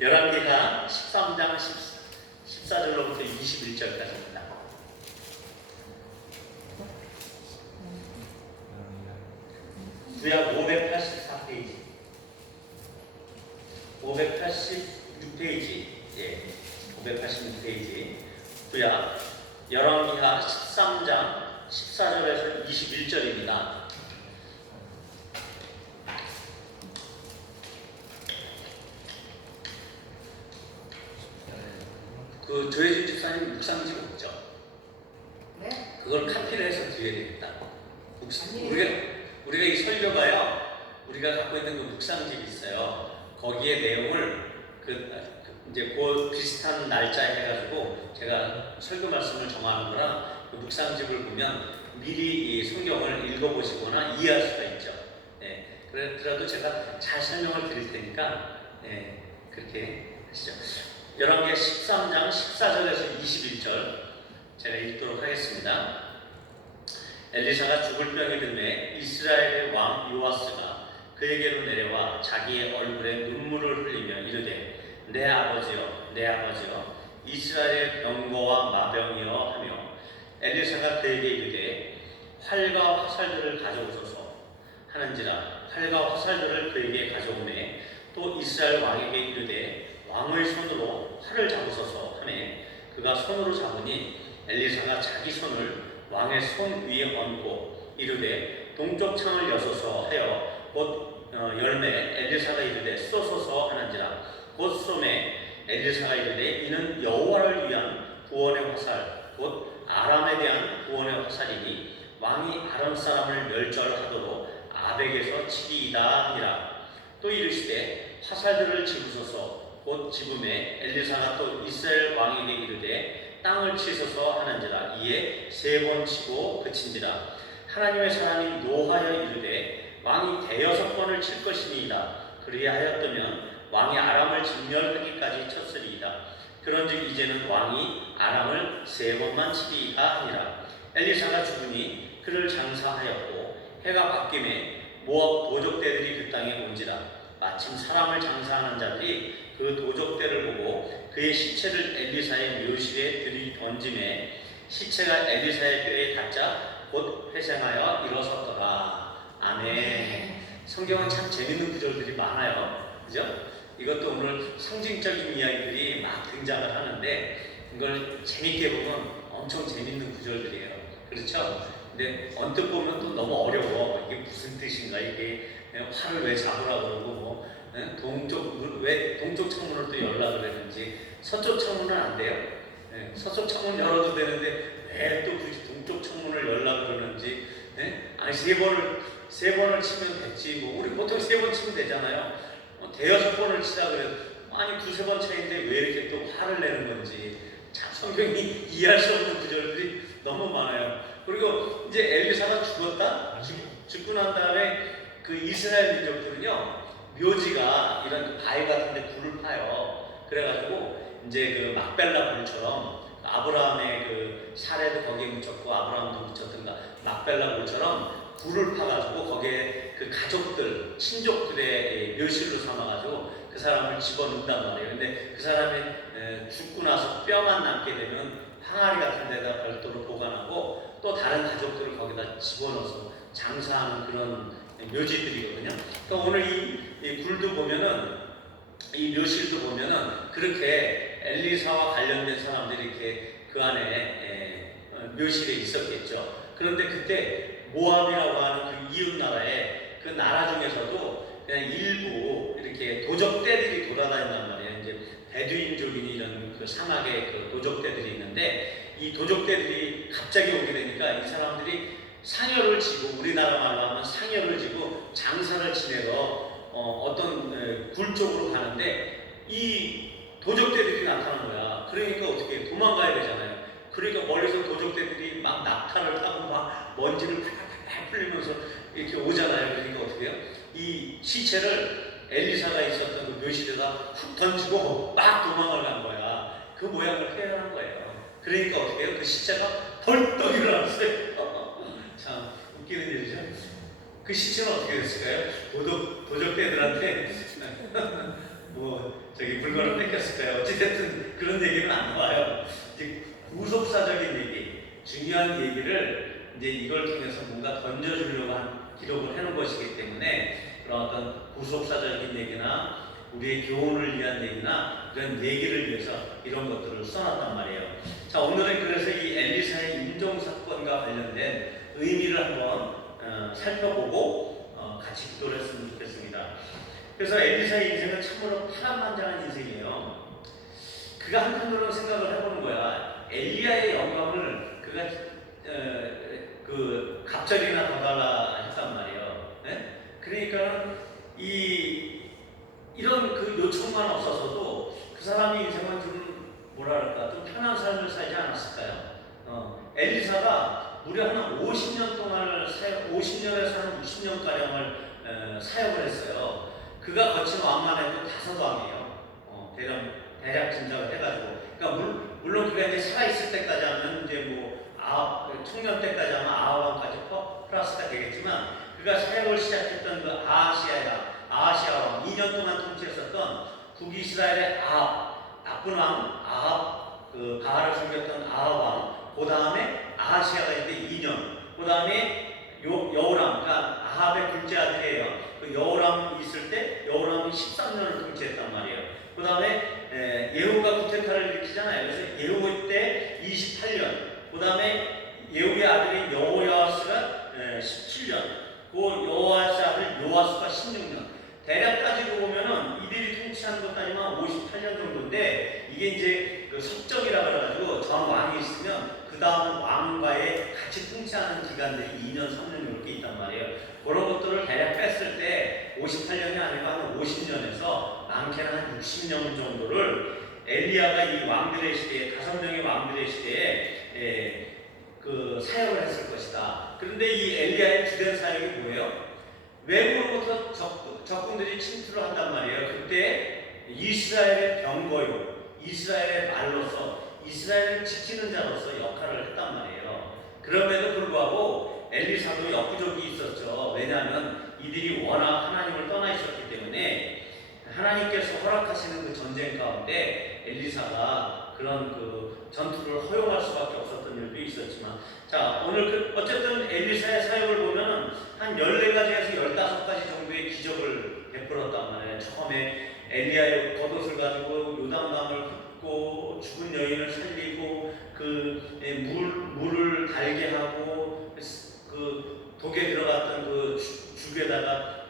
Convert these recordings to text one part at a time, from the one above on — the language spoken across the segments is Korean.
열왕기하 13장 14절로부터 21절까지입니다. 구약 584페이지, 586페이지, 예, 586페이지. 구약 열왕기하 13장 14절에서 21절입니다. 그 조혜진 집사님 묵상집 없죠? 네? 그걸 카피를 해서 드려야 되겠다. 우리가 이 설교가요, 우리가 갖고 있는 그 묵상집이 있어요. 거기에 내용을 이제 그 비슷한 날짜 해가지고 제가 설교 말씀을 정하는 거라 그 묵상집을 보면 미리 이 성경을 읽어보시거나 이해할 수가 있죠. 네, 그래도 제가 잘 설명을 드릴 테니까 네, 그렇게 하시죠. 열왕기 13장 14절에서 21절 제가 읽도록 하겠습니다. 엘리사가 죽을 병이 듦에 이스라엘의 왕 요아스가 그에게로 내려와 자기의 얼굴에 눈물을 흘리며 이르되 내 아버지여 내 아버지여 이스라엘의 병거와 마병이여 하며 엘리사가 그에게 이르되 활과 화살들을 가져오소서 하는지라 활과 화살들을 그에게 가져오매 또 이스라엘 왕에게 이르되 왕의 손으로 활을 잡으소서 하매 그가 손으로 잡으니 엘리사가 자기 손을 왕의 손 위에 얹고 이르되 동쪽 창을 여소서 하여 곧 열매 엘리사가 이르되 쏘소서 하는지라 곧 쏘매 엘리사가 이르되 이는 여호와를 위한 구원의 화살 곧 아람에 대한 구원의 화살이니 왕이 아람 사람을 멸절하도록 아벡에서 치리이다 하니라. 또 이르시되 화살들을 집으소서 곧 집음에 엘리사가 또 이스라엘 왕에게 이르되 땅을 치소서 하는지라. 이에 3번 치고 그친지라. 하나님의 사람이 노하여 이르되 왕이 대여섯 번을 칠 것이니이다. 그리하였더면 왕이 아람을 진멸하기까지 쳤으리이다. 그런즉 이제는 왕이 아람을 3번만 치리이다 하니라. 엘리사가 죽으니 그를 장사하였고 해가 바뀌매 모압 도적대들이 그 땅에 온지라. 마침 사람을 장사하는 자들이 그 도적대를 보고 그의 시체를 엘리사의 묘실에 들이던짐에 시체가 엘리사의 뼈에 닿자 곧 회생하여 일어섰더라. 아멘. 성경은 참 재밌는 구절들이 많아요. 그죠? 이것도 오늘 상징적인 이야기들이 막 등장을 하는데 이걸 재밌게 보면 엄청 재밌는 구절들이에요. 그렇죠? 근데 언뜻 보면 또 너무 어려워. 이게 무슨 뜻인가? 이게 활을 왜 잡으라 그러고 뭐 왜 동쪽 창문을 또 열라 그랬는지 서쪽 창문은 안 돼요. 서쪽 창문 열어도 되는데 왜 또 굳이 동쪽 창문을 열라 그러는지. 아니 세 번을 치면 됐지. 뭐 우리 보통 3번 치면 되잖아요. 대여섯 번을 치자 그래도 아니 2-3번 차인데 왜 이렇게 또 화를 내는 건지 참 성경이 이해할 수 없는 구절들이 너무 많아요. 그리고 이제 엘리사가 죽고 난 다음에 그 이스라엘 민족들은요 묘지가 이런 바위 같은데 굴을 파요. 그래가지고 이제 그 막벨라 굴처럼 아브라함의 그 사례도 거기에 묻혔고 아브라함도 묻혔던가 막벨라 굴처럼 굴을 파가지고 거기에 그 가족들, 친족들의 묘실로 삼아가지고 그 사람을 집어넣는단 말이에요. 근데 그 사람이 죽고 나서 뼈만 남게 되면 항아리 같은 데다 별도로 보관하고 또 다른 가족들을 거기다 집어넣어서 장사하는 그런 묘지들이거든요. 그러니까 오늘 이 굴도 보면은 이 묘실도 보면은 그렇게 엘리사와 관련된 사람들이 이렇게 그 안에 묘실에 있었겠죠. 그런데 그때 모압이라고 하는 그 이웃 나라에 그 나라 중에서도 그냥 일부 이렇게 도적대들이 돌아다닌단 말이에요. 이제 베두인족이니 이런 그 상하게 그 도적대들이 있는데 이 도적대들이 갑자기 오게 되니까 이 사람들이 상여를 지고 우리나라 말로 하면 상여를 지고 장사를 지내러 어떤 굴 쪽으로 가는데 이 도적대들이 나타난 거야. 그러니까 어떻게 도망가야 되잖아요. 그러니까 멀리서 도적대들이 막 낙타를 타고 막 먼지를 팔팔팔 풀리면서 이렇게 오잖아요. 그러니까 어떻게 해요? 이 시체를 엘리사가 있었던 그 묘실에다 훅 던지고 막 도망을 간 거야. 그 모양을 표현한 거예요. 그러니까 어떻게 해요? 그 시체가 벌떡 일어났어요. 참 웃기는 일이죠. 그 시체는 어떻게 됐을까요? 도적대들한테 뭐 저기 물건을 뺏겼을 거예요. 어찌됐든 그런 얘기는 안 나와요. 이제 구속사적인 얘기, 중요한 얘기를 이제 이걸 통해서 뭔가 던져주려고 한 기록을 해놓은 것이기 때문에 그런 어떤 구속사적인 얘기나 우리의 교훈을 위한 얘기나 이런 얘기를 위해서 이런 것들을 써놨단 말이에요. 자, 오늘은 그래서 이 엘리사의 임종사건과 관련된 의미를 한번 살펴보고 같이 기도를 했으면 좋겠습니다. 그래서 엘리사의 인생은 참으로 파란만장한 인생이에요. 그가 한편으로는 생각을 해보는 거야. 엘리야의 영광을 그가 그 갑절이나 더 달라 했단 말이에요. 네? 그러니까 이런 그 요청만 없어서도 그 사람의 인생은 좀 뭐랄까 좀 편한 삶을 살지 않았을까요? 엘리사가 무려 한 50년 동안 50년에서 한 60년 가량을 사역을 했어요. 그가 거친 왕만 해도 5왕이에요. 대략 짐작을 해가지고. 그러니까 물론 그가 이제 살아 있을 때까지 하면 이제 뭐 청년 때까지 하면 9왕까지 플러스가 되겠지만 그가 사역을 시작했던 그 아하시아 왕 2년 동안 통치했었던 북이스라엘의 나쁜 왕 그 바알을 섬겼던 아합 왕, 그 다음에 아하시아가 이제 2년, 그 다음에 여호람, 그러니까 아합의 둘째 아들이에요. 그 여호람 있을 때 여호람이 13년을 통치했단 말이에요. 그 다음에 예후가 구테타를 일으키잖아요. 그래서 예후 때 28년, 그 다음에 예후의 아들인 여호야스가 17년, 그 여호야스 아들 요아스가 16년. 대략 따지고 보면은 이들이 통치하는 것 따지면 58년 정도인데 이게 이제 그 석정이라고 해가지고 전 왕이 있으면 그 다음 왕과의 같이 통치하는 기간들이 2년, 3년 이렇게 있단 말이에요. 그런 것들을 대략 뺐을 때 58년이 아니고 한 50년에서 많게는 한 60년 정도를 엘리야가 이 왕들의 시대에 5명의 왕들의 시대에 그 사역을 했을 것이다. 그런데 이 엘리야의 주된 사역이 뭐예요? 외국으로부터 적군들이 침투를 한단 말이에요. 그때 이스라엘의 병거요, 이스라엘의 말로서 이스라엘을 지키는 자로서 역할을 했단 말이에요. 그럼에도 불구하고 엘리사도 역부족이 있었죠. 왜냐하면 이들이 워낙 하나님을 떠나 있었기 때문에 하나님께서 허락하시는 그 전쟁 가운데 엘리사가 그런 그 전투를 허용할 수밖에 없었던 일도 있었지만, 자, 오늘 어쨌든 엘리사의 사역을 보면 한 14가지에서 15가지 정도의 기적을 베풀었단 말이에요. 처음에 엘리야의 겉옷을 가지고 요단강을 훑고 죽은 여인을 살리고 물을 달게 하고 그 독에 들어갔던 그 죽에다가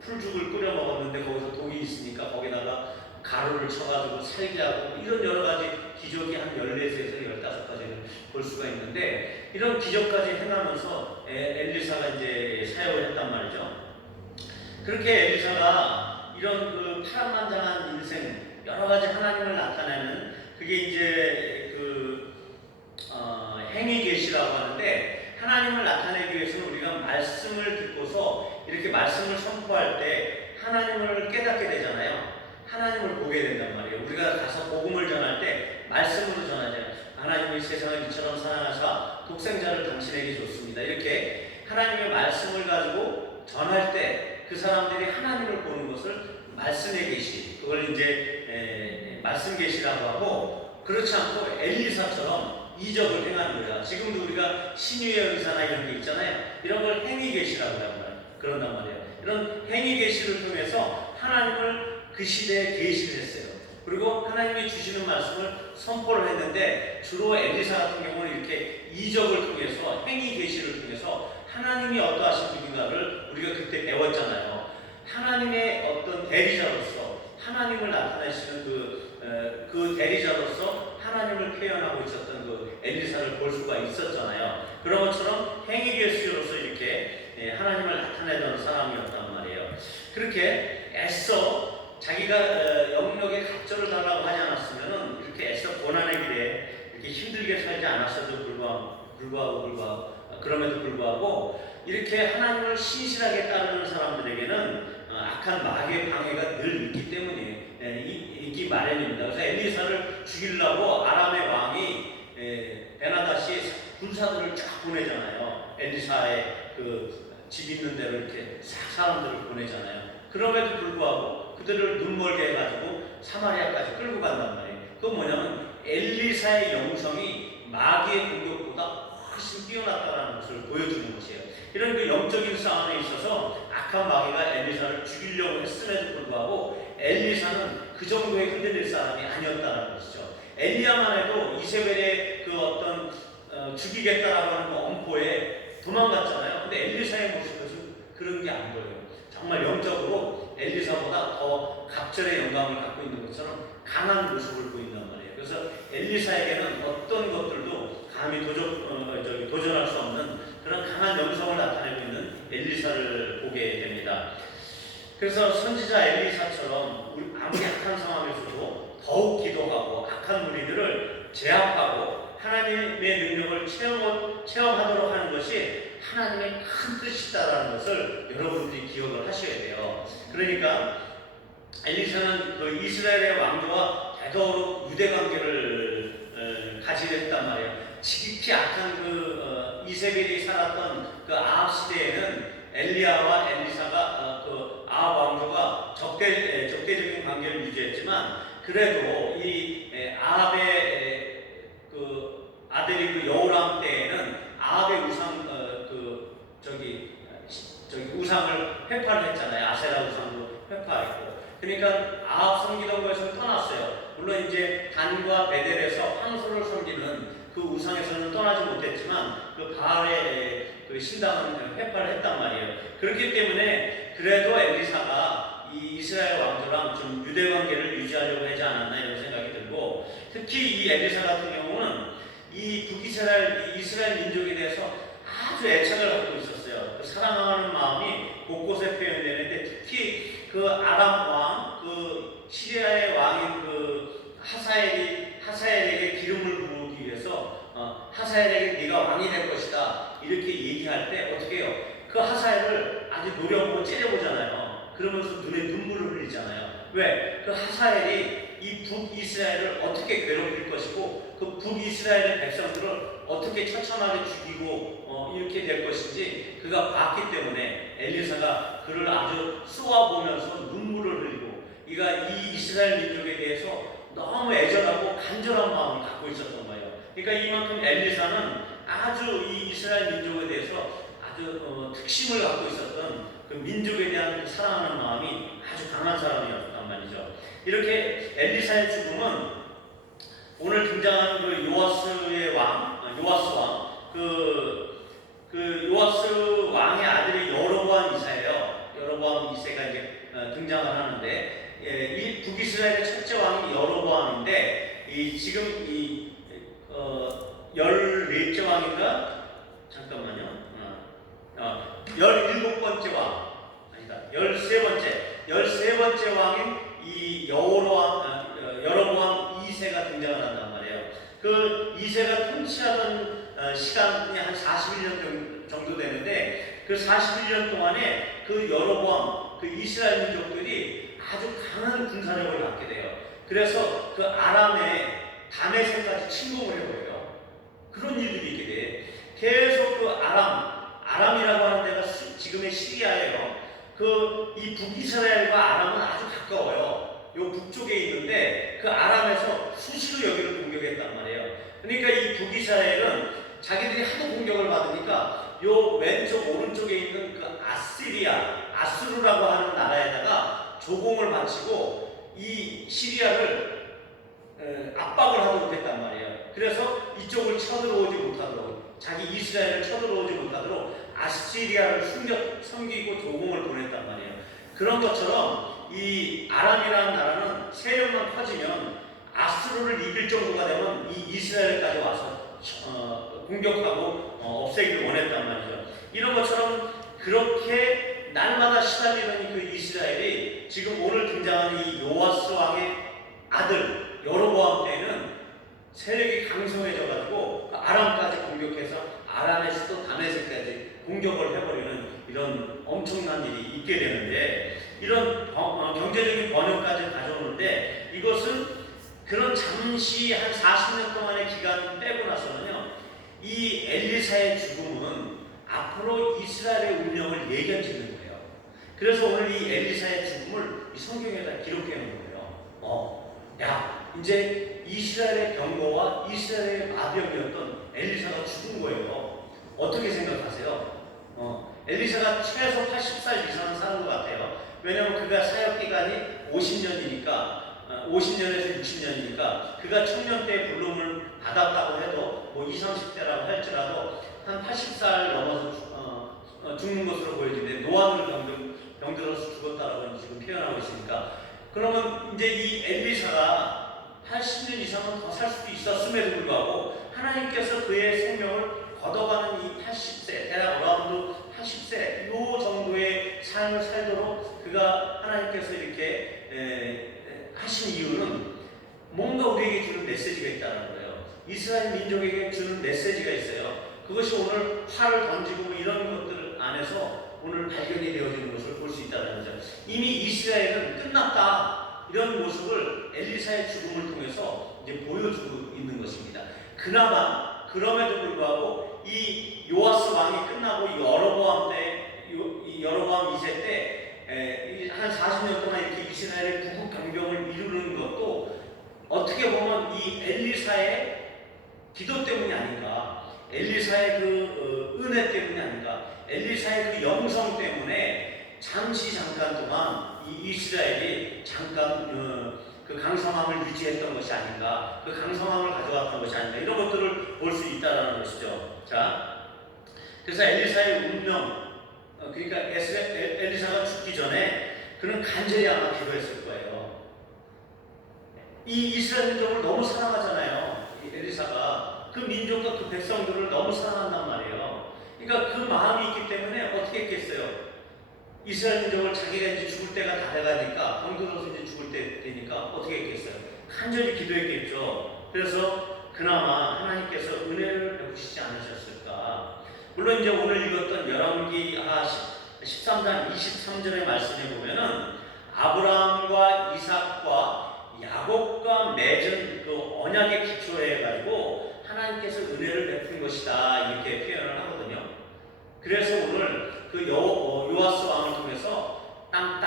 풀죽을 끓여 먹었는데 거기서 독이 있으니까 거기다가 가루를 쳐가지고 살게 하고 이런 여러 가지 기적이 한 14에서 15가지를 볼 수가 있는데 이런 기적까지 행하면서 엘리사가 이제 사역을 했단 말이죠. 그렇게 엘리사가 이런 그 파란만장한 인생, 여러 가지 하나님을 나타내는 그게 이제 행위 계시라고 하는데 하나님을 나타내기 위해서는 우리가 말씀을 듣고서 이렇게 말씀을 선포할 때 하나님을 깨닫게 되잖아요. 하나님을 보게 된단 말이에요. 우리가 가서 복음을 전할 때 말씀으로 전하잖아요. 하나님이 세상을 이처럼 사랑하사 독생자를 당신에게 줬습니다. 이렇게 하나님의 말씀을 가지고 전할 때 그 사람들이 하나님을 보는 것을 말씀의 계시, 그걸 이제 말씀 계시라고 하고, 그렇지 않고 엘리사처럼 이적을 행하는 거야. 지금도 우리가 신유의 의사나 이런 게 있잖아요. 이런 걸 행위 계시라고 그런단 말이에요. 이런 행위 계시를 통해서 하나님을 그 시대에 계시를 했어요. 그리고 하나님이 주시는 말씀을 선포를 했는데 주로 엘리사 같은 경우는 이렇게 이적을 통해서 행위 계시를 통해서 하나님이 어떠하신 분인가를 우리가 그때 배웠잖아요. 하나님의 어떤 대리자로서 하나님을 나타내시는 그 대리자로서 하나님을 표현하고 있었던 그 엘리사를 볼 수가 있었잖아요. 그런 것처럼 행위 계시로서 이렇게 하나님을 나타내던 사람이었단 말이에요. 그렇게 애써 자기가 영역에 갑절을 달라고 하지 않았으면은 이렇게 애써 고난의 길에 이렇게 힘들게 살지 않았어도 그럼에도 불구하고 이렇게 하나님을 신실하게 따르는 사람들에게는 악한 마귀의 방해가 늘 있기 때문에 있기 마련입니다. 그래서 엘리사를 죽이려고 아람의 왕이 베나다시 군사들을 쫙 보내잖아요. 엘리사의 그 집 있는 데로 이렇게 싹 사람들을 보내잖아요. 그럼에도 불구하고 그들을 눈멀게 해가지고 사마리아까지 끌고 간단 말이에요. 그건 뭐냐면 엘리사의 영성이 마귀의 공격보다 훨씬 뛰어났다는 것을 보여주는 것이에요. 이런 그 영적인 싸움에 있어서 악한 마귀가 엘리사를 죽이려고 했음에도 불구하고 엘리사는 그 정도의 흔들릴 사람이 아니었다는 것이죠. 엘리야만 해도 이세벨의 그 어떤 죽이겠다라고 하는 그 엄포에 도망갔잖아요. 근데 엘리사의 모습은 그런 게 안 보여요. 정말 영적으로 엘리사보다 더 갑절의 영감을 갖고 있는 것처럼 강한 모습을 보인단 말이에요. 그래서 엘리사에게는 어떤 것들도 감히 도전할 수 없는 그런 강한 영성을 나타내고 있는 엘리사를 보게 됩니다. 그래서 선지자 엘리사처럼 아무리 악한 상황에서도 더욱 기도하고 악한 무리들을 제압하고 하나님의 능력을 체험하도록 하는 것이 하나님의 큰 뜻이다라는 것을 여러분들이 기억을 하셔야 돼요. 그러니까 엘리사는 그 이스라엘의 왕조와 되도록 유대 관계를 가지려 했단 말이에요. 지극히 악한 그 이세벨이 살았던 그 아합 시대에는 엘리야와 엘리사가 그 아합 왕조가 적대적인 관계를 유지했지만 그래도 이 아합의 그 아들이 그 여호람 때에는 아합의 우상을 회파를 했잖아요. 아세라 우상도 회파했고. 그러니까 아합 섬기던 것에서 떠났어요. 물론 이제 단과 베델에서 황소를 섬기는 그 우상에서는 떠나지 못했지만 그 바알의 그 신당은 회파를 했단 말이에요. 그렇기 때문에 그래도 엘리사가 이 이스라엘 왕조랑 좀 유대 관계를 유지하려고 하지 않았나 이런 생각이 들고, 특히 이 엘리사 같은 경우는 이 북이스라엘 이스라엘 민족에 대해서 아주 애착을 갖고 있었어요. 그 사랑하는 마음이 곳곳에 표현되는데 특히 그 아람 왕, 그 시리아의 왕인 그 하사엘에게 기름을 부으기 위해서 하사엘에게 네가 왕이 될 것이다 이렇게 얘기할 때 어떻게 해요? 그 하사엘을 아주 노려보고 째려보잖아요. 그러면서 눈에 눈물을 흘리잖아요. 왜? 그 하사엘이 이 북이스라엘을 어떻게 괴롭힐 것이고 그 북이스라엘의 백성들을 어떻게 처참하게 죽이고 이렇게 될 것인지 그가 봤기 때문에 엘리사가 그를 아주 쏘아보면서 눈물을 흘리고 이가 이 이스라엘 민족에 대해서 너무 애절하고 간절한 마음을 갖고 있었던 거예요. 그러니까 이만큼 엘리사는 아주 이 이스라엘 민족에 대해서 아주 특심을 갖고 있었던 그 민족에 대한 사랑하는 마음이 아주 강한 사람이었단 말이죠. 이렇게 엘리사의 죽음은 오늘 등장하는 그 요아스 왕, 그 요아스 왕의 아들이 여로보암 2세예요. 여로보암 2세가 이제 등장을 하는데, 이 북이스라엘의 첫째 왕이 여로보암인데, 지금 14째 왕인가? 잠깐만요. 17번째 왕, 아니다, 13번째 왕인 이 여로보암 2세가 등장을 한단 말이에요. 그 2세가 통치하던 시간이 한 41년 정도 되는데 그 41년 동안에 그 여로보암, 그 이스라엘 민족들이 아주 강한 군사력을 갖게 돼요. 그래서 그 아람의 다메섹까지 침공을 해버려요. 그런 일들이 있게 돼. 계속 그 아람이라고 하는 데가 지금의 시리아예요. 이 북이스라엘과 아람은 아주 가까워요. 요 북쪽에 있는데 그 아람에서 수시로 여기를 공격했단 말이에요. 그러니까 이 북이스라엘은 자기들이 하도 공격을 받으니까 요 왼쪽 오른쪽에 있는 그 아수르라고 하는 나라에다가 조공을 바치고 이 시리아를 압박을 하도록 했단 말이에요. 그래서 이쪽을 쳐들어오지 못하도록, 자기 이스라엘을 쳐들어오지 못하도록 아시리아를 섬기고 조공을 보냈단 말이에요. 그런 것처럼 이 아람이라는 나라는 세력만 커지면 아수르를 이길 정도가 되면 이 이스라엘까지 와서 공격하고 없애기를 원했단 말이죠. 이런 것처럼 그렇게 날마다 시달리던 그 이스라엘이 지금 오늘 등장하는 이 요아스 왕의 아들 여로보암 때는 세력이 강성해져가지고 아람까지 공격해서 아람의 수도 다메섹까지 공격을 해버리는 이런 엄청난 일이 있게 되는데, 이런 경제적인 번영까지 가져오는데 이것은 그런 잠시 한 40년 동안의 기간 빼고 나서는요, 이 엘리사의 죽음은 앞으로 이스라엘의 운명을 예견짓는 거예요. 그래서 오늘 이 엘리사의 죽음을 이 성경에다 기록해 놓은 거예요. 야, 이제 이스라엘의 병거와 이스라엘의 마병이었던 엘리사가 죽은 거예요. 어떻게 생각하세요? 엘리사가 최소 80살 이상은 사는 것 같아요. 왜냐하면 그가 사역 기간이 50년이니까 50년에서 60년이니까 그가 청년 때 부름을 받았다고 해도 뭐 20, 30대라고 할지라도 한 80살 넘어서 죽는 것으로 보여지는데 노안으로 병들어서 죽었다라고 지금 표현하고 있으니까 그러면 이제 이 엘리사가 80년 이상은 더 살 수도 있었음에도 불구하고 하나님께서 그의 생명을 걷어가는 이 80세, 대략 어라운드 80세 이 정도의 삶을 살도록 그가 하나님께서 이렇게 하신 이유는 뭔가 우리에게 주는 메시지가 있다는 거예요. 이스라엘 민족에게 주는 메시지가 있어요. 그것이 오늘 활을 던지고 뭐 이런 것들 안에서 오늘 발견이 되어지는 것을 볼 수 있다는 거죠. 이미 이스라엘은 끝났다. 이런 모습을 엘리사의 죽음을 통해서 이제 보여주고 있는 것입니다. 그나마 그럼에도 불구하고 이 요아스 왕이 끝나고 여로보암 2세 때 한 40년 동안 이렇게 이스라엘의 구국 강병을 이루는 것도 어떻게 보면 이 엘리사의 기도 때문이 아닌가, 엘리사의 그 은혜 때문이 아닌가, 엘리사의 그 영성 때문에 잠깐 동안 이 이스라엘이 잠깐 그 강성함을 유지했던 것이 아닌가, 그 강성함을 가져왔던 것이 아닌가, 이런 것들을 볼 수 있다라는 것이죠. 자, 그래서 엘리사의 운명, 그러니까 엘리사가 죽기 전에 그는 간절히 아마 기도했을 거예요. 이 이스라엘 민족을 너무 사랑하잖아요. 이 엘리사가 그 민족과 그 백성들을 너무 사랑한단 말이에요. 그러니까 그 마음이 있기 때문에 어떻게 했겠어요? 이스라엘 민족을 자기가 이제 죽을 때가 다 돼가니까 병들어서 이제 죽을 때 되니까 어떻게 했겠어요? 간절히 기도했겠죠. 그래서 그나마 하나님께서 은혜를 베푸시지 않으셨을까? 물론 이제 오늘 읽었던 열왕기 13장 23절의 말씀에 보면은 아브라함과 이삭과 야곱과 맺은 그 언약의 기초에 가지고 하나님께서 은혜를 베푼 것이다 이렇게 표현을 하거든요. 그래서 오늘 그 요아스 왕을 통해서 땅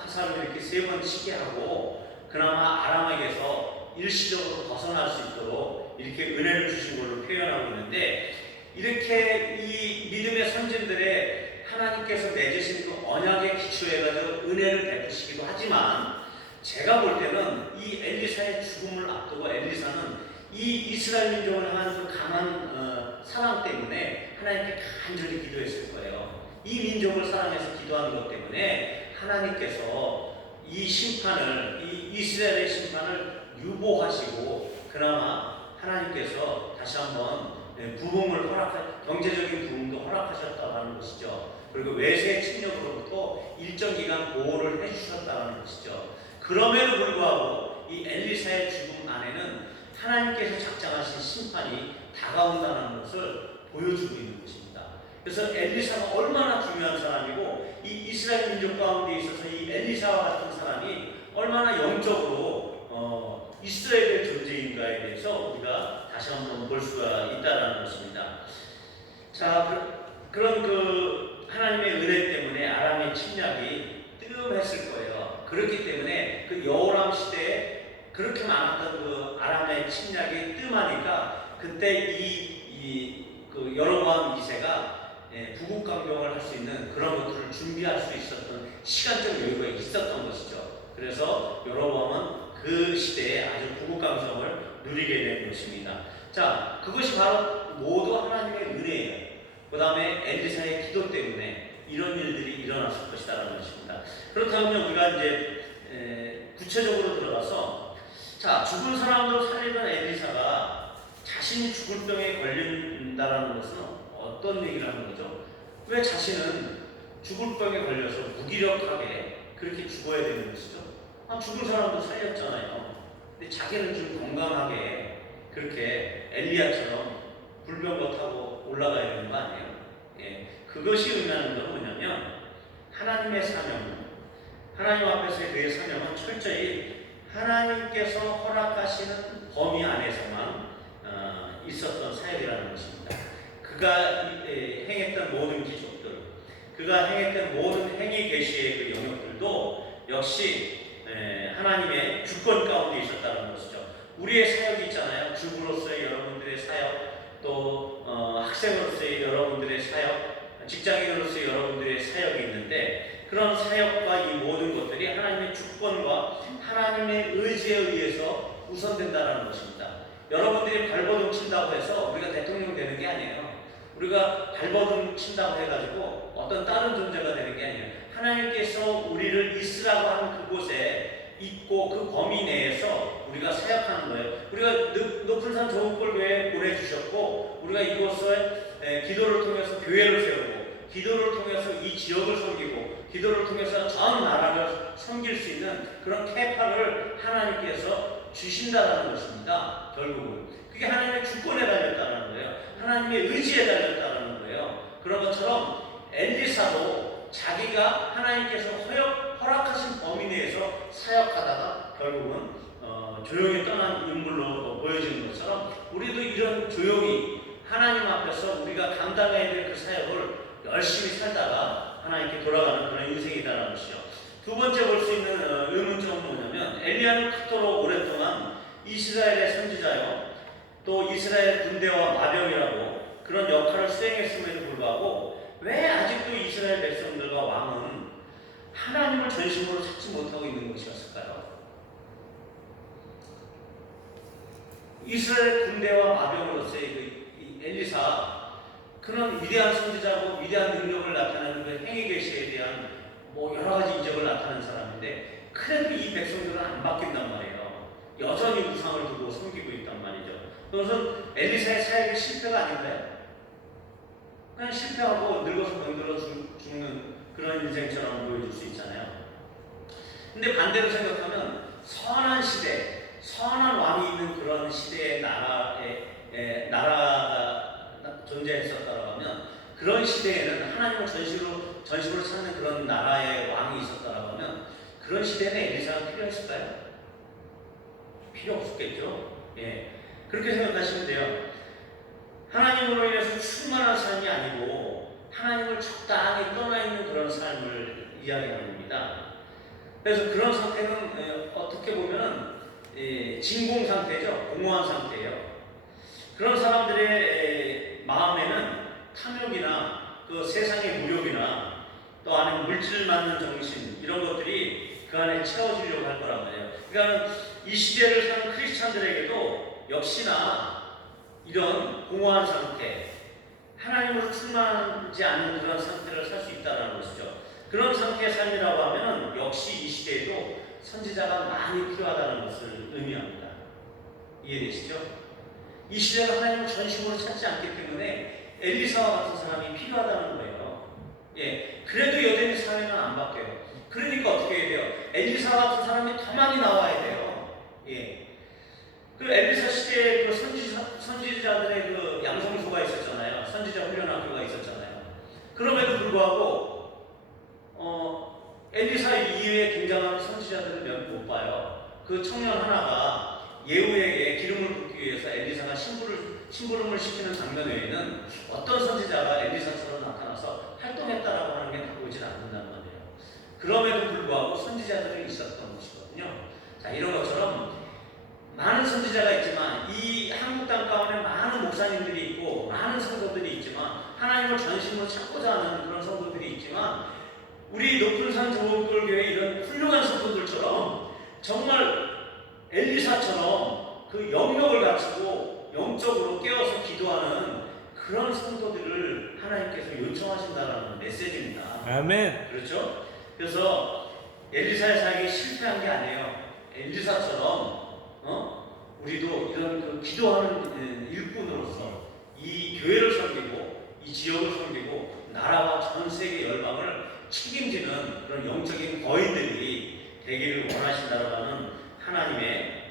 화살을 이렇게 3번 치게 하고 그나마 아람에게서 일시적으로 벗어날 수 있도록 이렇게 은혜를 주신 걸로 표현하고 있는데, 이렇게 이 믿음의 선진들의 하나님께서 맺으신 그 언약의 기초에 가지고 은혜를 베푸시기도 하지만, 제가 볼 때는 이 엘리사의 죽음을 앞두고 엘리사는 이 이스라엘 민족을 향한 그 강한 사랑 때문에 하나님께 간절히 기도했을 거예요. 이 민족을 사랑해서 기도하는 것 때문에 하나님께서 이 심판을, 이 이스라엘의 심판을 유보하시고 그나마 하나님께서 다시 한번 부흥을 경제적인 부흥도 허락하셨다는 것이죠. 그리고 외세 침략으로부터 일정 기간 보호를 해주셨다는 것이죠. 그럼에도 불구하고 이 엘리사의 죽음 안에는 하나님께서 작정하신 심판이 다가온다는 것을 보여주고 있는 것입니다. 그래서 엘리사가 얼마나 중요한 사람이고 이 이스라엘 민족 가운데 있어서 이 엘리사와 같은 사람이 얼마나 영적으로 이스라엘의 존재인가에 대해서 우리가 다시 한번 볼 수가 있다는 것입니다. 자, 그런 그 하나님의 은혜 때문에 아람의 침략이 뜸했을 거예요. 그렇기 때문에 그 여호람 시대에 그렇게 많았던 그 아람의 침략이 뜸하니까 그때 그 여로보암 2세가 부국 강병을 할 수 있는 그런 것들을 준비할 수 있었던 시간적 여유가 있었던 것이죠. 그래서 여로보암은 그 시대에 아주 부국 강성을 누리게 된 것입니다. 자, 그것이 바로 모두 하나님의 은혜예요. 그 다음에 엘리사의 기도 때문에 이런 일들이 일어났을 것이다라는 것입니다. 그렇다면 우리가 이제 구체적으로 들어가서, 자, 죽은 사람도 살리던 엘리사가 자신이 죽을 병에 걸린다라는 것은 어떤 얘기를 하는 거죠? 왜 자신은 죽을 병에 걸려서 무기력하게 그렇게 죽어야 되는 것이죠? 죽은 사람도 살렸잖아요. 근데 자기는 좀 건강하게 그렇게 엘리야처럼 불병거 타고 올라가야 되는 거 아니에요? 그것이 의미하는 건 뭐냐면 하나님의 사명, 하나님 앞에서의 그의 사명은 철저히 하나님께서 허락하시는 범위 안에서만 있었던 사역이라는 것입니다. 그가 행했던 모든 기적들, 그가 행했던 모든 행위 계시의 그 영역들도 역시 하나님의 주권 가운데 있었다는 것이죠. 우리의 사역이 있잖아요. 주부로서의 여러분들의 사역, 또 학생으로서의 여러분들의 사역, 직장인으로서의 여러분들의 사역이 있는데 그런 사역과 이 모든 것들이 하나님의 주권과 하나님의 의지에 의해서 우선된다는 것입니다. 여러분들이 발버둥 친다고 해서 우리가 대통령 되는 게 아니에요. 우리가 발버둥 친다고 해가지고 어떤 다른 존재가 되는 게 아니에요. 하나님께서 우리를 있으라고 하는 그곳에 있고 그 범위 내에서 우리가 사역하는 거예요. 우리가 높은 산 좋은 꼴교회에 보내주셨고 우리가 이곳을 기도를 통해서 교회를 세우고 기도를 통해서 이 지역을 섬기고 기도를 통해서 전 나라를 섬길 수 있는 그런 캐파를 하나님께서 주신다는 것입니다. 결국은 그게 하나님의 주권에 달렸다는 거예요. 하나님의 의지에 달렸다는 거예요. 그런 것처럼 엘리사도 자기가 하나님께서 허락하신 범위 내에서 사역하다가 결국은 조용히 떠난 인물로 보여지는 것처럼 우리도 이런 조용히 하나님 앞에서 우리가 감당해야 될 그 사역을 열심히 살다가 하나님께 돌아가는 그런 인생이다라는 것이죠. 두 번째 볼 수 있는 의문점은 뭐냐면 엘리야는 그토록 오랫동안 이스라엘의 선지자요 또 이스라엘 군대와 마병이라고 그런 역할을 수행했음에도 불구하고 왜 아직도 이스라엘 백성들과 왕은 하나님을 전심으로 찾지 못하고 있는 것이었을까요? 이스라엘 군대와 마병으로서의 그 엘리사 그런 위대한 선지자고 위대한 능력을 나타내는 그 행위 계시에 대한 여러 가지 이적을 나타내는 사람인데 그래도 이 백성들은 안 바뀐단 말이에요. 여전히 우상을 두고 섬기고 있단 말이죠. 그것은 엘리사의 사역이 실패가 아닌가요? 그냥 실패하고 늙어서 병들어 죽는 그런 인생처럼 보여줄 수 있잖아요. 근데 반대로 생각하면 선한 시대, 선한 왕이 있는 그런 시대의 나라가 존재했었다고 하면 그런 시대에는 하나님을 전심으로 찾는 그런 나라의 왕이 있었다고 하면 그런 시대는 엘리사가 필요했을까요? 필요 없었겠죠. 그렇게 생각하시면 돼요. 하나님으로 인해서 충만한 삶이 아니고 하나님을 적당히 떠나 있는 그런 삶을 이야기하는 겁니다. 그래서 그런 상태는 어떻게 보면은 진공 상태죠. 공허한 상태예요. 그런 사람들의 마음에는 탐욕이나 그 세상의 무력이나 또 아니면 물질 맞는 정신 이런 것들이 그 안에 채워지려고 할 거란 말이에요. 그러니까 이 시대를 사는 크리스찬들에게도 역시나 이런 공허한 상태, 하나님으로 충만하지 않은 그런 상태를 살 수 있다는 것이죠. 그런 상태의 삶이라고 하면 역시 이 시대에도 선지자가 많이 필요하다는 것을 의미합니다. 이해되시죠? 이 시대가 하나님을 전심으로 찾지 않기 때문에 엘리사와 같은 사람이 필요하다는 거예요. 그래도 여전히 사회는 안 바뀌어요. 그러니까 어떻게 해야 돼요? 엘리사와 같은 사람이 더 많이 나와야 돼요. 그 엘리사 시대에 그 선지자들의 그 양성소가 있었잖아요. 선지자 훈련학교가 있었잖아요. 그럼에도 불구하고 엘리사 이후에 등장하는 선지자들을 몇 못 봐요. 그 청년 하나가 예후에게 기름을 붓기 위해서 엘리사가 심부름을 시키는 장면 외에는 어떤 선지자가 엘리사처럼 나타나서 활동했다라고 하는 게 보이질 않는단 말이에요. 그럼에도 불구하고 선지자들이 있었던 것이거든요. 자, 이런 것처럼 많은 선지자가 있지만 이 한국 땅 가운데 많은 목사님들이 있고 많은 성도들이 있지만 하나님을 전심으로 찾고자 하는 그런 성도들이 있지만 우리 높은 산 좋은 꼴 교회 이런 훌륭한 성도들처럼 정말 엘리사처럼 그 영역을 갖추고 영적으로 깨어서 기도하는 그런 성도들을 하나님께서 요청하신다는 메시지입니다. 아멘. 그렇죠? 그래서 엘리사의 사역이 실패한 게 아니에요. 엘리사처럼 우리도 이런 그 기도하는 일꾼으로서 이 교회를 섬기고 이 지역을 섬기고 나라와 전 세계 열방을 책임지는 그런 영적인 거인들이 되기를 원하신다라고 하는 하나님의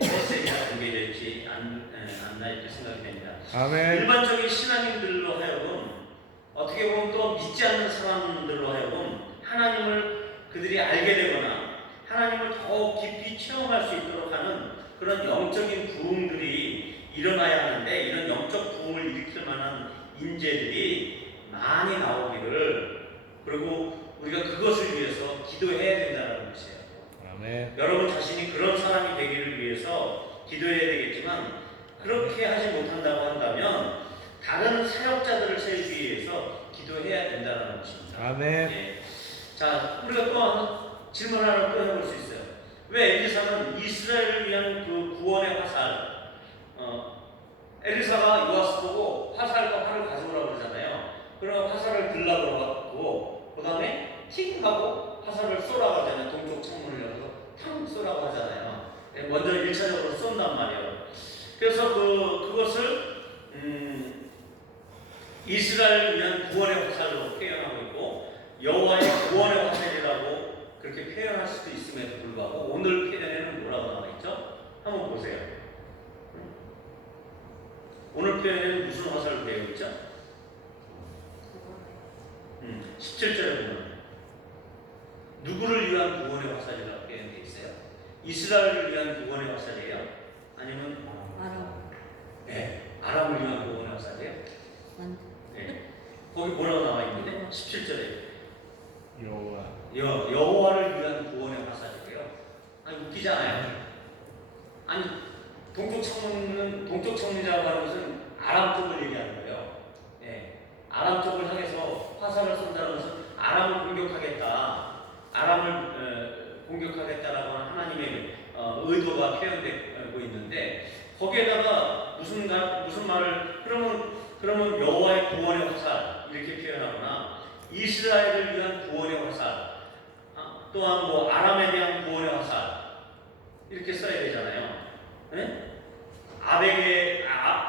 메시지가 담겨져 있지 않나 이렇게 생각이 됩니다. 아멘. 일반적인 신앙인들로 하여금 어떻게 보면 또 믿지 않는 사람들로 하여금 하나님을 그들이 알게 되거나 하나님을 더욱 깊이 체험할 수 있도록 하는 그런 영적인 부흥들이 일어나야 하는데 이런 영적 부흥을 일으킬 만한 인재들이 많이 나오기를 그리고 우리가 그것을 위해서 기도해야 된다는 것이에요. 아멘. 여러분 자신이 그런 사람이 되기를 위해서 기도해야 되겠지만 그렇게 하지 못한다고 한다면 다른 사역자들을 세우기 위해서 기도해야 된다는 것입니다. 아멘. 예. 자, 우리가 또 질문 하나 또 해볼 수 있어요. 왜 엘리사는 이스라엘을 위한 그 구원의 화살, 엘리사가 요아스 보고 화살과 활을 가져오라고 그러잖아요. 그러면 화살을 들라고 하고 그 다음에 팅 하고 화살을 쏘라고 하잖아요. 동쪽 창문을 열어서 탕 쏘라고 하잖아요. 먼저 1차적으로 쏜단 말이에요. 그래서 그것을 이스라엘을 위한 구원의 화살로 표현하고 있고 여호와의 구원의 화살이라고 그렇게 표현할 수도 있음에도 불구하고 오늘 표현에는 뭐라고 나와 있죠? 한번 보세요. 오늘 표현에는 무슨 화살로 되어 있죠? 17절에 보면 누구를 위한 구원의 화살이라고 표현되어 있어요? 이스라엘을 위한 구원의 화살이에요? 아니면 아람을 위한 구원의 화살이에요? 네. 거기 뭐라고 나와 있는데? 17절에 여호와를 위한 구원의 화살이에요. 아니 웃기지 않아요? 아니 동쪽 창문이라고 하는 것은 아람 쪽을 얘기하는 거예요. 네. 아람 쪽을 향해서 화살을 쏜다는 것은 아람을 공격하겠다. 아람을 공격하겠다라고 하는 하나님의 의도가 표현되고 있는데 거기에다가 무슨 말을 그러면 여호와의 구원의 화살 이렇게 표현하거나 이스라엘을 위한 구원의 화살 또한 뭐 아람에 대한 구원의 화살 이렇게 써야 되잖아요. 네?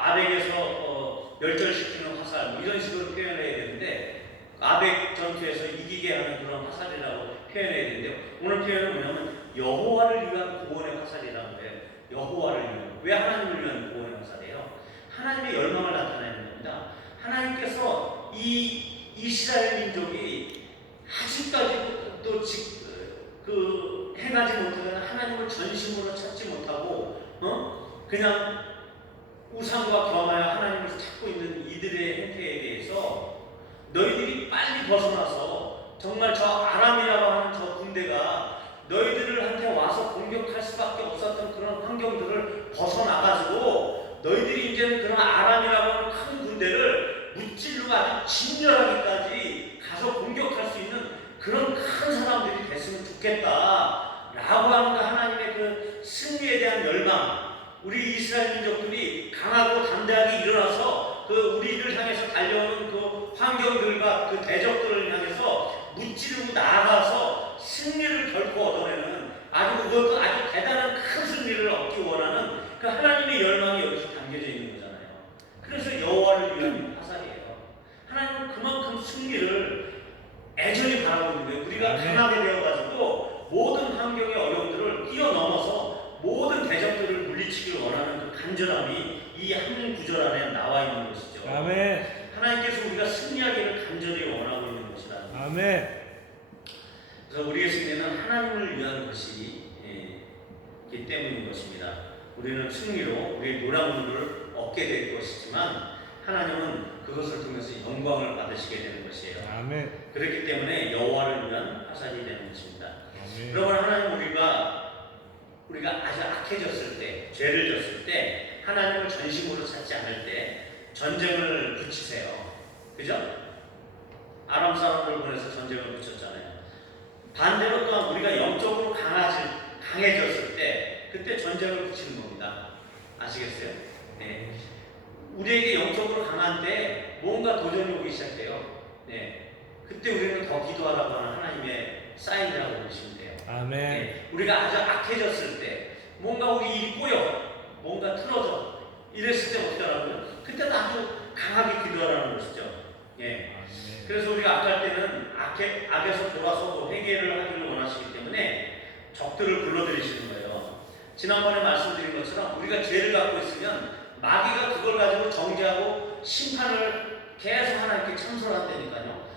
아벡에서 멸절시키는 화살 뭐 이런 식으로 표현해야 되는데 아벡 전투에서 이기게 하는 그런 화살이라고 표현해야 되는데 오늘 표현은 뭐냐면 여호와를 위한 구원의 화살이라는 거예요. 여호와를 위한. 왜 하나님을 위한 구원의 화살이에요? 하나님의 열망을 나타내는 겁니다. 하나님께서 이 이스라엘 민족이 아직까지 또 행하지 못하는 하나님을 전심으로 찾지 못하고 그냥 우상과 겸하여 하나님을 찾고 있는 이들의 행태에 대해서 너희들이 빨리 벗어나서 정말 저 아람이라고 하는 저 군대가 너희들한테 와서 공격할 수밖에 없었던 그런 환경들을 벗어나가지고 너희들이 이제는 그런 아람이라고 하는 큰 군대를 무찔러 아주 진멸하기까지 가서 공격할 수 있는 그런 큰 사람들이 됐으면 좋겠다 라고 하는 하나님의 그 승리에 대한 열망 우리 이스라엘 민족들이 강하고 담대하게 일어나서 그 우리를 향해서 달려오는 그 환경들과 그 대적들을 향해서 무찌르고 나아가서 승리를 결코 얻어내는 그것도 아주 대단한 큰 승리를 얻기 원하는 그 하나님의 열망이 여기서 담겨져 있는 거잖아요. 그래서 여호와를 위한 화살이에요. 하나님은 그만큼 승리를 애전히 바라고 있는 거예요. 우리가 강하게 되어가지고 모든 환경의 어려움들을 뛰어넘어서 모든 대적들을 물리치기를 원하는 그 간절함이 이 한 구절 안에 나와 있는 것이죠. 아멘. 하나님께서 우리가 승리하기를 간절히 원하고 있는 것이다. 아멘. 그래서 우리의 승리는 하나님을 위한 것이기 때문인 것입니다. 우리는 승리로 우리의 노란물을 얻게 될 것이지만 하나님은 그것을 통해서 영광을 받으시게 되는 것이에요. 아멘. 그렇기 때문에 여호와를 위한 화살이 되는 것입니다. 아멘. 그러면 하나님 우리가 아주 악해졌을 때, 죄를 졌을 때, 하나님을 전심으로 찾지 않을 때 전쟁을 붙이세요. 그죠? 아람 사람들 보내서 전쟁을 붙였잖아요. 반대로 또한 우리가 영적으로 강해졌을 때 그때 전쟁을 붙이는 겁니다. 아시겠어요? 네. 우리에게 영적으로 강한 때 뭔가 도전이 오기 시작해요. 네. 그때 우리는 더 기도하라고 하는 하나님의 사인이라고 보시면 돼요. 아멘. 네. 우리가 아주 악해졌을 때 뭔가 우리 일이 꼬여 뭔가 틀어져 이랬을 때 어떻게 하라고요? 그때는 아주 강하게 기도하라는 것이죠. 예. 그래서 우리가 악할 때는 악에서 돌아서고 회개를 하기를 원하시기 때문에 적들을 불러들이시는 거예요. 지난번에 말씀드린 것처럼 우리가 죄를 갖고 있으면 마귀가 그걸 가지고 정죄하고 심판을 계속 하나님께 참소한다니까요.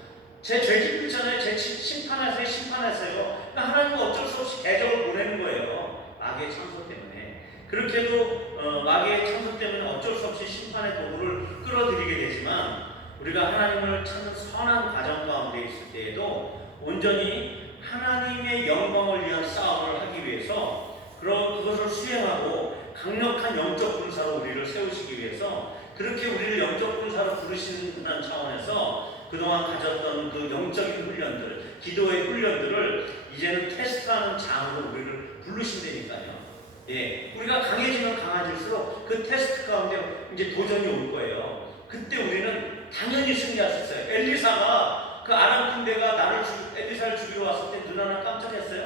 제 죄짓고 있잖아요. 제 심판하세요. 그러니까 하나님은 어쩔 수 없이 대적을 보내는 거예요. 마귀의 참소 때문에. 그렇게도 마귀의 참소 때문에 어쩔 수 없이 심판의 도구를 끌어들이게 되지만 우리가 하나님을 찾는 선한 과정 가운데 있을 때에도 온전히 하나님의 영광을 위한 싸움을 하기 위해서 그것을 수행하고 강력한 영적 군사로 우리를 세우시기 위해서 그렇게 우리를 영적 군사로 부르시는 차원에서 그동안 가졌던 그 영적인 훈련들, 기도의 훈련들을 이제는 테스트하는 장으로 우리를 부르신다니까요. 예, 우리가 강해지면 강해질수록 그 테스트 가운데 이제 도전이 올 거예요. 그때 우리는 당연히 승리할 수 있어요. 엘리사가 그 아람 군대가 엘리사를 죽이러 왔을 때 눈 하나 깜짝했어요.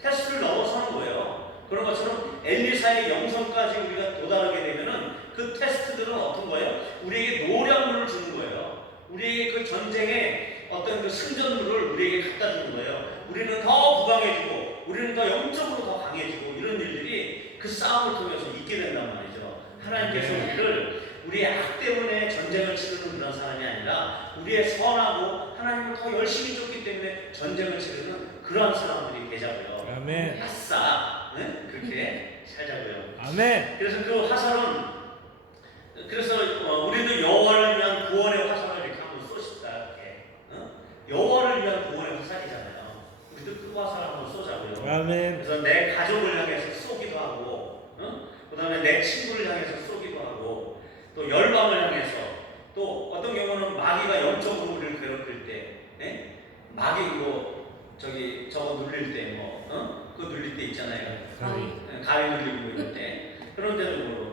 테스트를 넘어서는 거예요. 그런 것처럼 엘리사의 영성까지 우리가 도달하게 되면은 그 테스트들은 어떤 거예요? 우리에게 노량물을 주는 거예요. 우리에게 그 전쟁의 어떤 그 승전물을 우리에게 갖다 주는 거예요. 우리는 더 부강해지고, 우리는 더 영적으로 더 강해지고, 이런 일들이 그 싸움을 통해서 있게 된단 말이죠. 하나님께서 우리의 악 때문에 전쟁을 치르는 그런 사람이 아니라 우리의 선하고 하나님을 더 열심히 쫓기 때문에 전쟁을 치르는 그러한 사람들이 되자고요. 아멘. 아싸! 네? 그렇게 살자고요. 아멘. 그래서 그 화살은, 그래서 우리도 여호와를 위한 구원의 화살을 이렇게 한번 쏘십시다. 이렇게. 여호와를 위한 구원의 화살이잖아요. 우리도 그 화살 한번 쏘자고요. 아멘. 그래서 내 가족을 향해서 쏘기도 하고, 그 다음에 내 친구를 향해서 쏘기도 하고, 또 열방을 향해서, 또 어떤 경우는 마귀가 영적으로 우리를 괴롭힐 때, 예? 마귀 저거 눌릴 때 그거 눌릴 때 있잖아요. 가위 눌리고 이럴 때, 그런 데도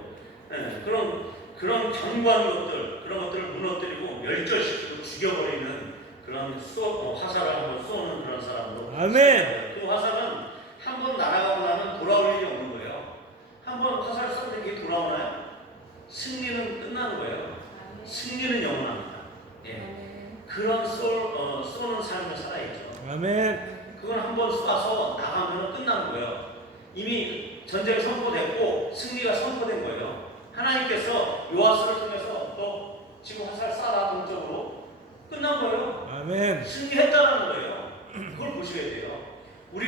그런 견고한 것들, 그런 것들을 무너뜨리고 멸절시키고 죽여버리는 그런 화살을 한번 쏘는 그런 사람으로. 아멘. 그 화살은 한 번 날아가고 나면 돌아올 일이 없는 거예요. 한 번 화살을 쏘는 게 돌아오나요? 승리는 끝나는 거예요. 승리는 영원합니다. 예. 그런 쏘는 삶을 살아야죠. 아멘. 그건 한 번 쏴서 나가면 끝나는 거예요. 이미 전쟁이 선포됐고 승리가 선포된 거예요. 하나님께서 요아스를 통해서 너 지금 화살 쏴라 동적으로 끝난 거예요. 아멘. 승리했다는 거예요. 그걸 보셔야 돼요. 우리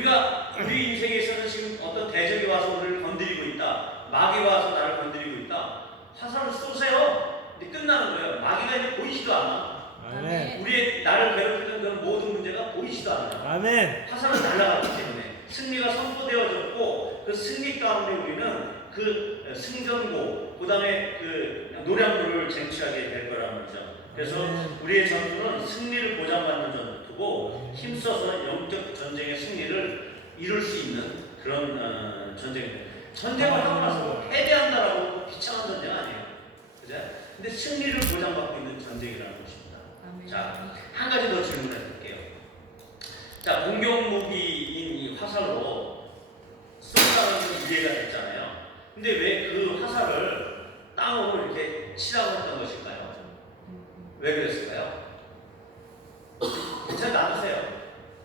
인생에서는 지금 어떤 대적이 와서 우리를 건드리고 있다. 마귀가 와서 나를 건드리고 있다. 화살을 쏘세요. 근데 끝나는 거예요. 마귀가 이제 보이지도 않아. 아멘. 우리의 나를 괴롭히는 그런 모든 문제가 보이지도 않아요. 아멘. 화살은 날아가기 때문에 승리가 선포되어졌고 그 승리 가운데 우리는 그 승전고 그 다음에 그 노량물을 쟁취하게 될 거라는 거죠. 그래서 우리의 전투는 승리를 보장받는 전투고 힘써서 영적 전쟁의 승리를 이룰 수 있는 그런 전쟁입니다. 전쟁을 하고 나서 패배한다라고 비참한 전쟁 아니에요. 그죠? 근데 승리를 보장받고 있는 전쟁이라는 것입니다. 자, 한 가지 더 질문해 볼게요. 자, 공격 무기인 이 화살로 쏜다는 건 이해가 됐잖아요. 근데 왜 그 화살을 땅으로 이렇게 치라고 했던 것일까요? 왜 그랬을까요? 괜찮아, 놔두세요.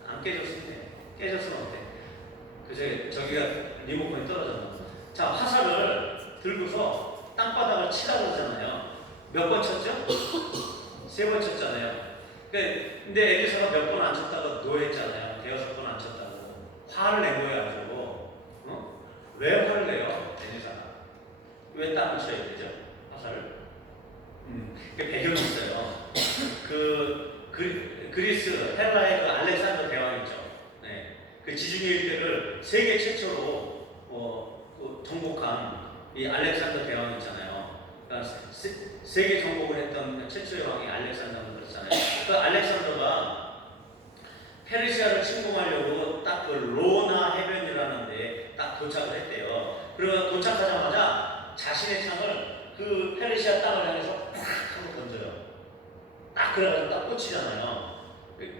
안 깨졌으면 돼. 깨졌으면 어때? 저기가 리모컨이 떨어졌나? 자, 화살을 들고서 땅바닥을 치라고 하잖아요. 몇 번 쳤죠? 3번 쳤잖아요. 근데 엘리사가 몇 번 안 쳤다고 노했잖아요. 5번 안 쳤다고. 화를 낸 거예요, 아주. 왜 화를 내요, 엘리사가? 왜 땅을 쳐야 되죠? 화살을? 그 배경이 있어요. 그리스 헤라의 그 알렉산더 대왕 있죠. 네. 그 지중해 일대를 세계 최초로 정복한 이 알렉산더 대왕 있잖아요. 그러니까 세계 정복을 했던 최초의 왕이 알렉산더는 그렇잖아요. 그 알렉산더가 페르시아를 침공하려고 딱 그 로나 해변이라는 데에 딱 도착을 했대요. 그리고 도착하자마자 자신의 창을 그 페르시아 땅을 향해서 딱 한번 던져요. 딱 그래가지고 딱 꽂히잖아요.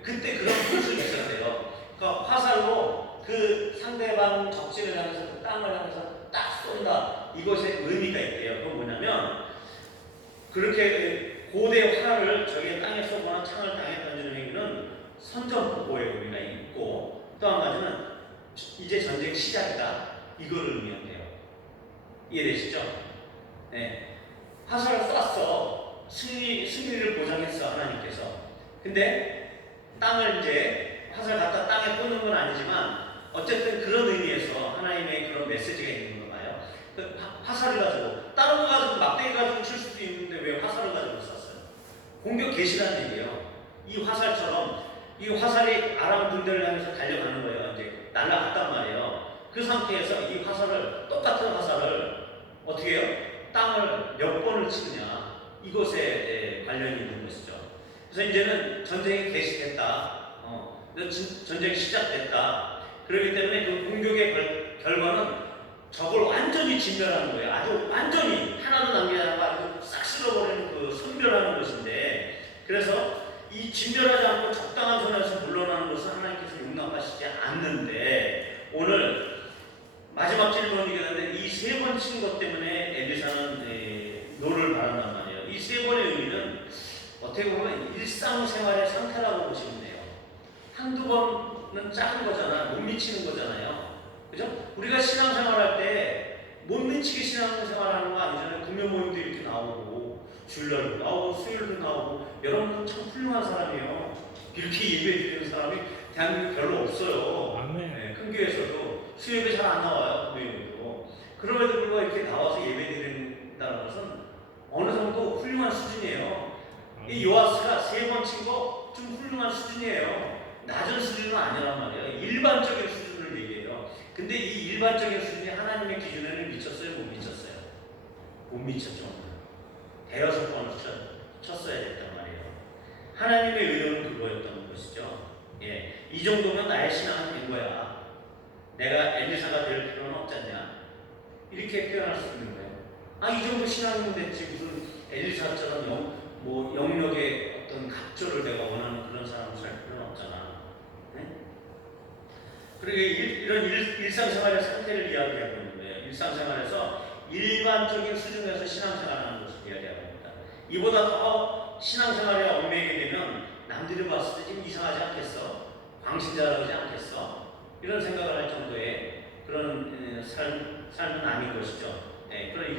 그때 그런 기술이 있었대요. 그러니까 화살로 그 상대방 적진을 향해서 그 땅을 향해서 딱 쏜다. 이것에 의미가 있대요. 그건 뭐냐면 그렇게 고대 활을 저기 땅에 쏘거나 창을 땅에 던지는 행위는 선전포고의 의미가 있고 또 한 가지는 이제 전쟁 시작이다. 이거를 의미한대요. 이해되시죠? 네. 화살을 쐈어. 승리를 보장했어, 하나님께서. 근데 땅을 이제 화살 갖다 땅에 꽂는 건 아니지만 어쨌든 그런 의미에서 하나님의 그런 메시지가 있는 거 봐요. 그 화살을 가지고 다른 거 가지고 막대기 가지고 칠 수도 있는데 왜 화살을 가지고 쐈어요? 공격 개시라는 얘기예요. 이 화살처럼 이 화살이 아람 군대를 향해서 달려가는 거예요. 이제 날아갔단 말이에요. 그 상태에서 이 화살을 똑같은 화살을 어떻게 해요? 땅을 몇 번을 치느냐 이것에 관련이 있는 것이죠. 그래서 이제는 전쟁이 개시됐다. 전쟁이 시작됐다. 그렇기 때문에 그 공격의 결과는 적을 완전히 진멸하는 거예요. 아주 완전히 하나도 남기지 않고 아주 싹 쓸어버리는 그 선멸하는 것인데, 그래서 이 진멸하지 않고 적당한 선에서 물러나는 것은 하나님께서 용납하시지 않는데, 오늘 마지막 질문이긴 한데 이 세 번 친 것 때문에 엘리사는 노를 바란단 말이에요. 이 세 번의 의미는 어떻게 보면 일상생활의 상태라고 보시면 돼요. 한두 번은 작은 거잖아. 못 미치는 거잖아요. 그죠? 우리가 신앙생활할 때 못 미치게 신앙생활하는 거 아니잖아요. 금요 모임도 이렇게 나오고 주일날도 나오고 수요일도 나오고 여러분은 참 훌륭한 사람이에요. 이렇게 예배 드리는 사람이 대한민국에 별로 없어요. 아멘. 네, 큰 교회에서도 수요일에 잘 안 나와요. 금요일도. 그럼에도 불구하고 이렇게 나와서 예배 드린다는 것은 어느 정도 훌륭한 수준이에요. 이 요아스가 세 번 친 거 좀 훌륭한 수준이에요. 낮은 수준은 아니란 말이에요. 일반적인 수준을 얘기해요. 근데 이 일반적인 수준이 하나님의 기준에는 미쳤어요? 못 미쳤어요? 못 미쳤죠. 대여섯 번을 쳤어야 됐단 말이에요. 하나님의 의도는 그거였던 것이죠. 예, 이 정도면 나의 신앙은 된 거야. 내가 엘리사가 될 필요는 없잖냐. 이렇게 표현할 수 있는 거예요. 아, 이 정도 신앙이면 됐지. 무슨 엘리사처럼 영역의 어떤 갑절을 내가 원하는 그런 사람을 살 필요는 없잖아. 네? 그리고 이런 일상생활의 상태를 이야기하고 있는 거예요. 일상생활에서 일반적인 수준에서 신앙생활하는 것을 이야기하고 있다. 이보다 더 신앙생활에 얽매이게 되면 남들이 봤을 때 좀 이상하지 않겠어? 광신자라고 하지 않겠어? 이런 생각을 할 정도의 그런 삶은 아닌 것이죠. 네, 그런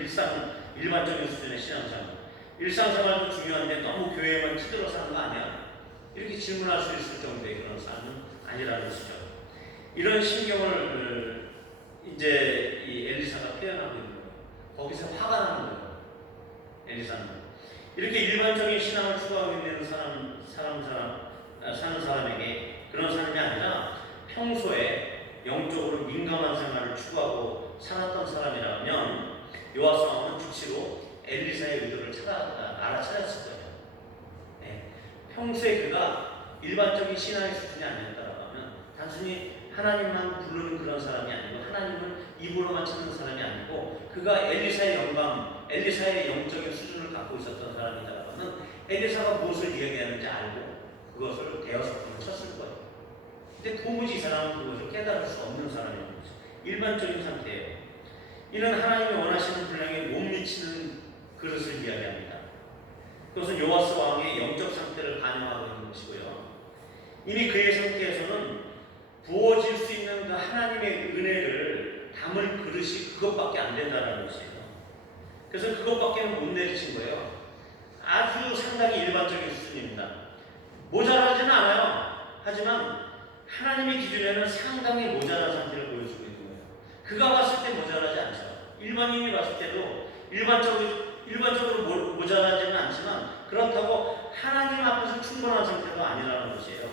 일반적인 수준의 신앙생활. 일상생활도 중요한데 너무 교회에만 치들어 사는 거 아니야? 이렇게 질문할 수 있을 정도의 그런 삶은 아니라는 것이죠. 이런 신경을 이제 이 엘리사가 표현하고 있는 거예요. 거기서 화가 나는 거예요. 엘리사는 이렇게 일반적인 신앙을 추구하고 있는 사는 사람에게 그런 삶이 아니라 평소에 영적으로 민감한 생활을 추구하고 살았던 사람이라면 요아스 왕은 즉시로 엘리사의 의도를 알아차렸을 거예요. 네. 평소에 그가 일반적인 신앙의 수준이 아니었다고 하면 단순히 하나님만 부르는 그런 사람이 아니고 하나님을 입으로만 찾는 사람이 아니고 그가 엘리사의 영광, 엘리사의 영적인 수준을 갖고 있었던 사람이다라고 하면 엘리사가 무엇을 이야기하는지 알고 그것을 대여섯 번을 쳤을 거예요. 근데 도무지 이 사람은 그것을 깨달을 수 없는 사람인 거죠. 일반적인 상태예요. 이는 하나님이 원하시는 분량에 못 미치는 그것을 이야기합니다. 그것은 요아스 왕의 영적 상태를 반영하고 있는 것이고요. 이미 그의 상태에서는 부어질 수 있는 그 하나님의 은혜를 담을 그릇이 그것밖에 안 된다는 것이에요. 그래서 그것밖에는 못 내리친 거예요. 아주 상당히 일반적인 수준입니다. 모자라지는 않아요. 하지만 하나님의 기준에는 상당히 모자란 상태를 보여주고 있는 거예요. 그가 봤을 때 모자라지 않죠. 일반인이 봤을 때도 일반적으로 모자라지는 않지만 그렇다고 하나님 앞에서 충분한 상태도 아니라는 것이에요.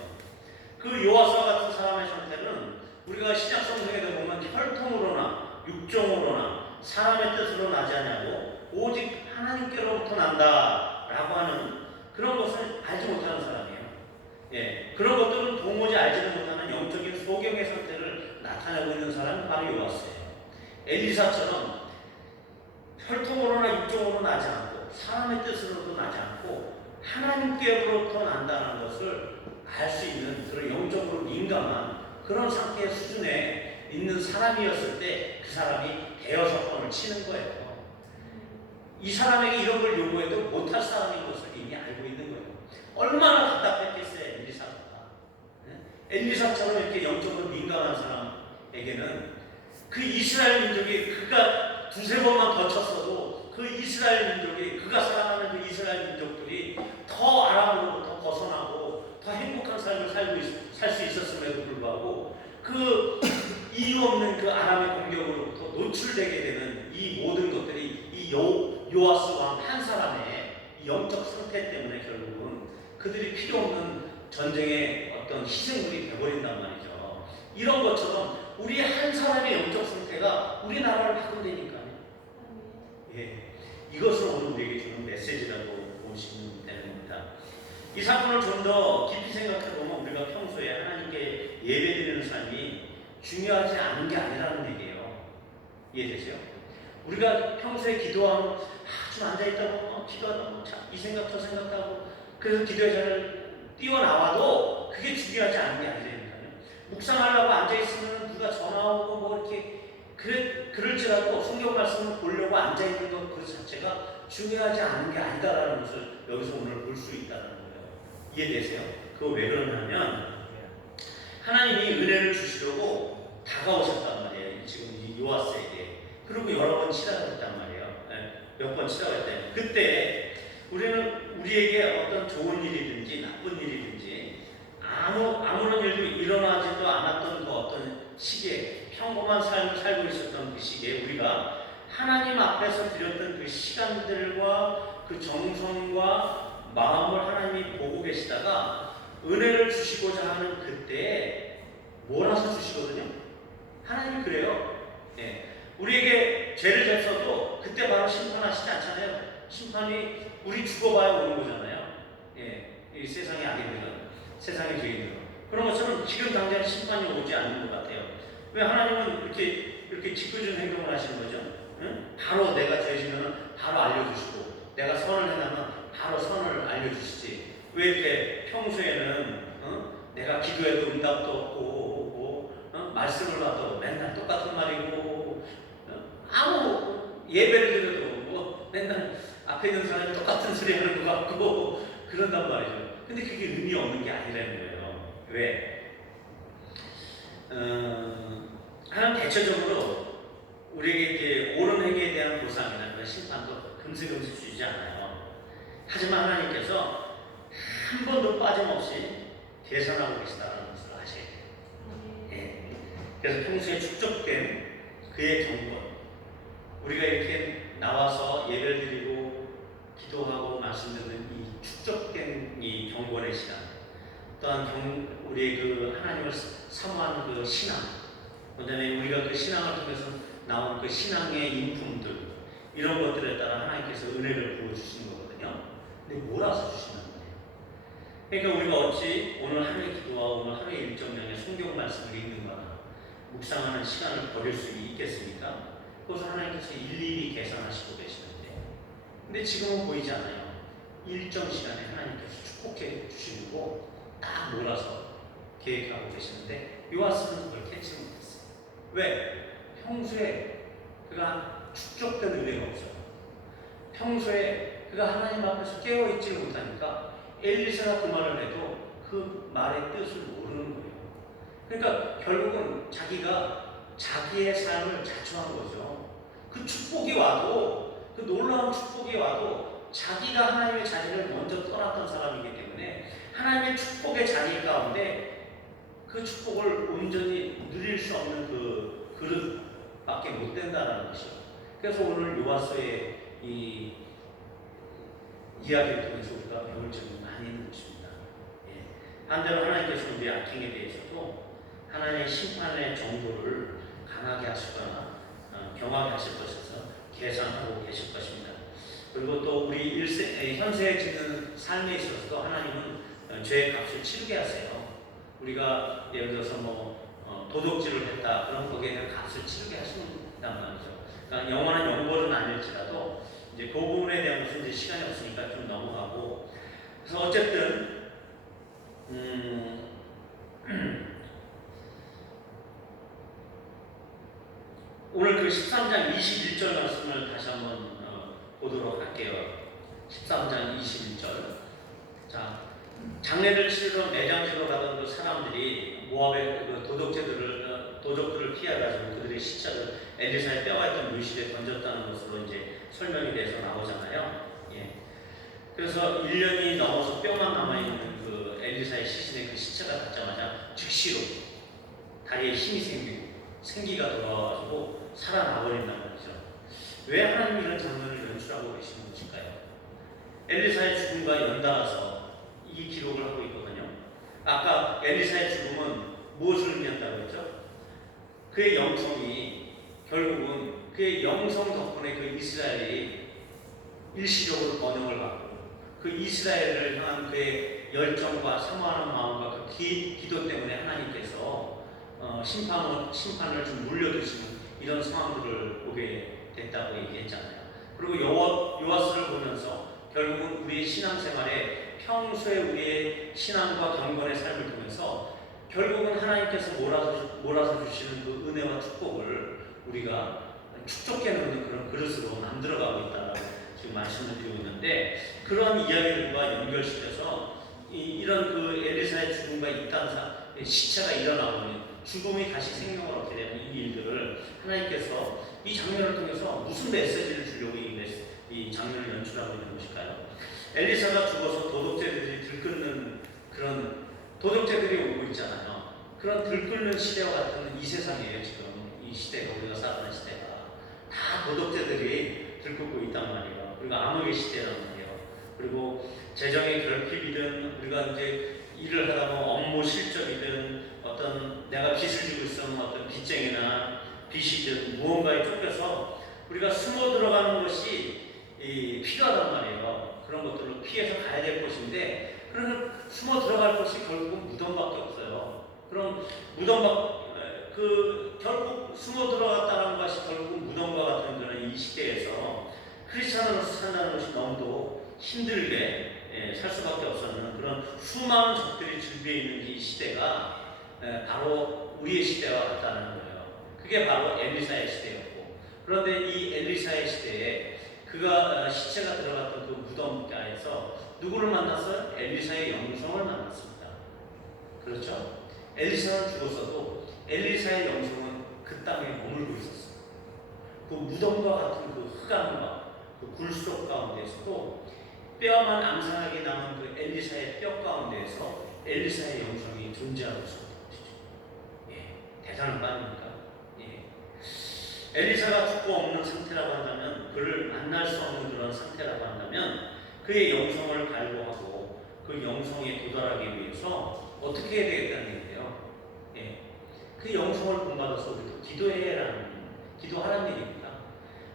그 요아스와 같은 사람의 상태는 우리가 신약 성경에도 보면 혈통으로나 육종으로나 사람의 뜻으로 나지 않냐고 오직 하나님께로부터 난다라고 하는 그런 것을 알지 못하는 사람이에요. 예, 그런 것들은 도무지 알지도 못하는 영적인 소경의 상태를 나타내고 있는 사람이 바로 요아스예요. 엘리사처럼 혈통으로나 육종으로 나지 않고 사람의 뜻으로도 나지 않고 하나님께로부터 난다는 것을 알 수 있는 그런 영적으로 민감한 그런 상태의 수준에 있는 사람이었을 때 그 사람이 대여섯 번을 치는 거예요. 이 사람에게 이런 걸 요구해도 못할 사람인 것을 이미 알고 있는 거예요. 얼마나 답답했겠어요, 엘리사가. 엘리사처럼 이렇게 영적으로 민감한 사람에게는 그 이스라엘 민족이 그가 두세 번만 더 쳤어도 그 이스라엘 민족이 그가 사랑하는 그 이스라엘 민족들이 더 아람으로부터 벗어나고 더 행복한 삶을 살 수 있었음에도 불구하고 그 이유 없는 그 아람의 공격으로부터 노출되게 되는 이 모든 것들이 이 요아스 왕 한 사람의 영적 상태 때문에 결국은 그들이 필요 없는 전쟁의 어떤 희생물이 돼버린단 말이죠. 이런 것처럼 우리 한 사람의 영적 상태가 우리나라를 바꾼다니까요. 예, 이것을 오늘 우리에게 주는 메시지라고 보시면 되는 겁니다. 이 사건을 좀 더 깊이 생각해 보면 우리가 평소에 하나님께 예배드리는 삶이 중요하지 않은 게 아니라는 얘기예요. 이해되세요? 우리가 평소에 기도하면 좀 앉아있다고 기도하다 이 생각 저 생각하고 그래서 기도의 자리를 뛰어나와도 그게 중요하지 않은 게 아니라니까요. 묵상하려고 앉아있으면 누가 전화 오고 뭐 이렇게 그럴지라도 성경 말씀을 보려고 앉아있는 것 그 자체가 중요하지 않은 게 아니다라는 것을 여기서 오늘 볼 수 있다는 거예요. 이해되세요? 그거 왜 그러냐면 하나님이 은혜를 주시려고 다가오셨단 말이에요. 지금 이 요아스에게. 그리고 여러 번 치라고 했단 말이에요. 몇 번 치라고 했대요. 그때 우리는 우리에게 어떤 좋은 일이든지 나쁜 일이든지 아무런 일도 일어나지도 않았던 그 어떤 시기에 평범한 삶을 살고 있었던 그 시기에 우리가 하나님 앞에서 드렸던 그 시간들과 그 정성과 마음을 하나님이 보고 계시다가 은혜를 주시고자 하는 그때에 몰아서 주시거든요. 하나님이 그래요. 예. 우리에게 죄를 졌어도 그때 바로 심판하시지 않잖아요. 심판이 우리 죽어봐야 오는 거잖아요. 예. 이 세상의 악인들은, 세상의 죄인들은. 그런 것처럼 지금 당장 심판이 오지 않는 것 같아요. 왜 하나님은 이렇게 짓궂은 행동을 하시는 거죠? 응? 바로 내가 죄지면 바로 알려주시고, 내가 선을 행하면 바로 선을 알려주시지. 왜 이렇게 평소에는 내가 기도해도 응답도 없고 말씀을 봐도 맨날 똑같은 말이고 아무 예배를 드려도 뭐 맨날 앞에 있는 사람이 똑같은 소리 하는 것 같고 그런단 말이죠. 근데 그게 의미 없는 게 아니라는 거예요. 왜? 하나님 대체적으로 우리에게 이제 옳은 행위에 대한 보상이나 그런 심판도 금세금세 주지 않아요. 하지만 하나님께서 한 번도 빠짐없이 계산하고 계시다는 것을 아셔야 돼요. 예. 그래서 평소에 축적된 그의 경건, 우리가 이렇게 나와서 예배를 드리고 기도하고 말씀 듣는 이 축적된 이 경건의 시간, 또한 우리의 그 하나님을 사모하는 그 신앙, 그다음에 우리가 그 신앙을 통해서 나온 그 신앙의 인품들, 이런 것들에 따라 하나님께서 은혜를 부어주시는 거거든요. 근데 몰아서 주시는 거예요. 그러니까 우리가 어찌 오늘 하루의 기도와 오늘 하루의 일정량의 성경 말씀을 읽는 거나 묵상하는 시간을 버릴 수 있겠습니까? 그것을 하나님께서 일일이 계산하시고 계시는데, 근데 지금은 보이지 않아요. 일정 시간에 하나님께서 축복해 주시고 딱 몰아서 계획하고 계시는데 요아스는 그걸 캐치 못했어요. 왜? 평소에 그가 축적된 은혜가 없어요. 평소에 그가 하나님 앞에서 깨어있지 못하니까 엘리사가 그 말을 해도 그 말의 뜻을 모르는 거예요. 그러니까 결국은 자기가 자기의 삶을 자초한 거죠. 그 축복이 와도, 그 놀라운 축복이 와도 자기가 하나님의 자리를 먼저 떠났던 사람이기 때문에 하나님의 축복의 자리 가운데 그 축복을 온전히 누릴 수 없는 그 그릇밖에 못 된다는 것이죠. 그래서 오늘 요아서의 이 이야기를 통해서 우리가 배울 점이 많이 있는 것입니다. 예. 반대로 하나님께서 우리 악행에 대해서도 하나님의 심판의 정도를 강하게 하시거나 경하게 하실 것에서 계산하고 계실 것입니다. 그리고 또 우리 현세에 짓는 삶에 있어서도 하나님은 죄의 값을 치르게 하세요. 우리가 예를 들어서 도둑질을 했다, 그럼 거기에 대한 값을 치르게 하신단 말이죠. 그러니까 영원한 영벌은 아닐지라도 이제 그 부분에 대한 것은 이제 시간이 없으니까 좀 넘어가고, 그래서 어쨌든 오늘 그 13장 21절 말씀을 다시 한번 보도록 할게요. 13장 21절. 자, 장례를 치르러 매장지로 가던 그 사람들이 모압의 그 도적들을 피해가지고 그들의 시체를 엘리사의 뼈가 있던 물실에 던졌다는 것으로 이제 설명이 돼서 나오잖아요. 예. 그래서 1년이 넘어서 뼈만 남아있는 그 엘리사의 시신의 그 시체가 닿자마자 즉시로 다리에 힘이 생기고 생기가 돌아와가지고 살아나버린다는 거죠. 왜 하나님이 이런 장면을 연출하고 계시는 것일까요? 엘리사의 죽음과 연달아서 이 기록을 하고 있거든요. 아까 엘리사의 죽음은 무엇을 의미한다고 했죠? 그의 영성이 결국은 그의 영성 덕분에 그 이스라엘이 일시적으로 번영을 받고 그 이스라엘을 향한 그의 열정과 사모하는 마음과 그 기도 때문에 하나님께서 심판을 좀 물려주시는 이런 상황들을 보게 됐다고 얘기했잖아요. 그리고 요아스를 보면서 결국은 우리의 신앙생활에 평소에 우리의 신앙과 경건의 삶을 통해서 결국은 하나님께서 몰아서 주시는 그 은혜와 축복을 우리가 축적해 놓는 그런 그릇으로 만들어가고 있다라고 지금 말씀을 드리고 있는데, 그런 이야기들과 연결시켜서 이런 그 엘리사의 죽음과 이 땅 시체가 일어나면 죽음이 다시 생명을 얻게 되는 이 일들을 하나님께서 이 장면을 통해서 무슨 메시지를 주려고 이 장면을 연출하고 있는 것일까요? 엘리사가 죽어서 도둑질들이 들끓는 그런 도둑질들이 오고 있잖아요. 그런 들끓는 시대와 같은 이 세상이에요. 지금 이 시대가, 우리가 살아가는 시대가 다 도둑질들이 들끓고 있단 말이에요. 그리고 암흑의 시대란 말이에요. 그리고 재정의 결핍이든 우리가 이제 일을 하다 보면 업무 실적이든 어떤 내가 빚을 지고 있으면 어떤 빚쟁이나 빚이든 무언가에 쫓겨서 우리가 숨어 들어가는 것이 필요하단 말이에요. 그런 것들을 피해서 가야 될 것인데, 그러면 숨어 들어갈 것이 결국은 무덤밖에 없어요. 그럼 결국 숨어 들어갔다는 것이 결국은 무덤과 같은 그런 이 시대에서 크리스찬으로서 산다는 것이 너무도 힘들게 살 수밖에 없었는 그런 수많은 적들이 준비해 있는 이 시대가 바로 우리의 시대와 같다는 거예요. 그게 바로 엘리사의 시대였고, 그런데 이 엘리사의 시대에 그가 시체가 들어갔던 그 무덤가에서 누구를 만났어요? 엘리사의 영성을 만났습니다. 그렇죠? 엘리사는 죽었어도 엘리사의 영성은 그 땅에 머물고 있었어요. 그 무덤과 같은 그 흑암과 그 굴속 가운데서도 뼈만 앙상하게 남은 그 엘리사의 뼈 가운데에서 엘리사의 영성이 존재하고 있었던 것이죠. 대단한 거 아닙니까? 엘리사가 죽고 없는 상태라고 한다면, 그를 만날 수 없는 그런 상태라고 한다면, 그의 영성을 갈구하고 그 영성에 도달하기 위해서 어떻게 해야 되겠다는 얘기예요. 그 영성을 본받아서 우리도 기도하라는 얘기입니다.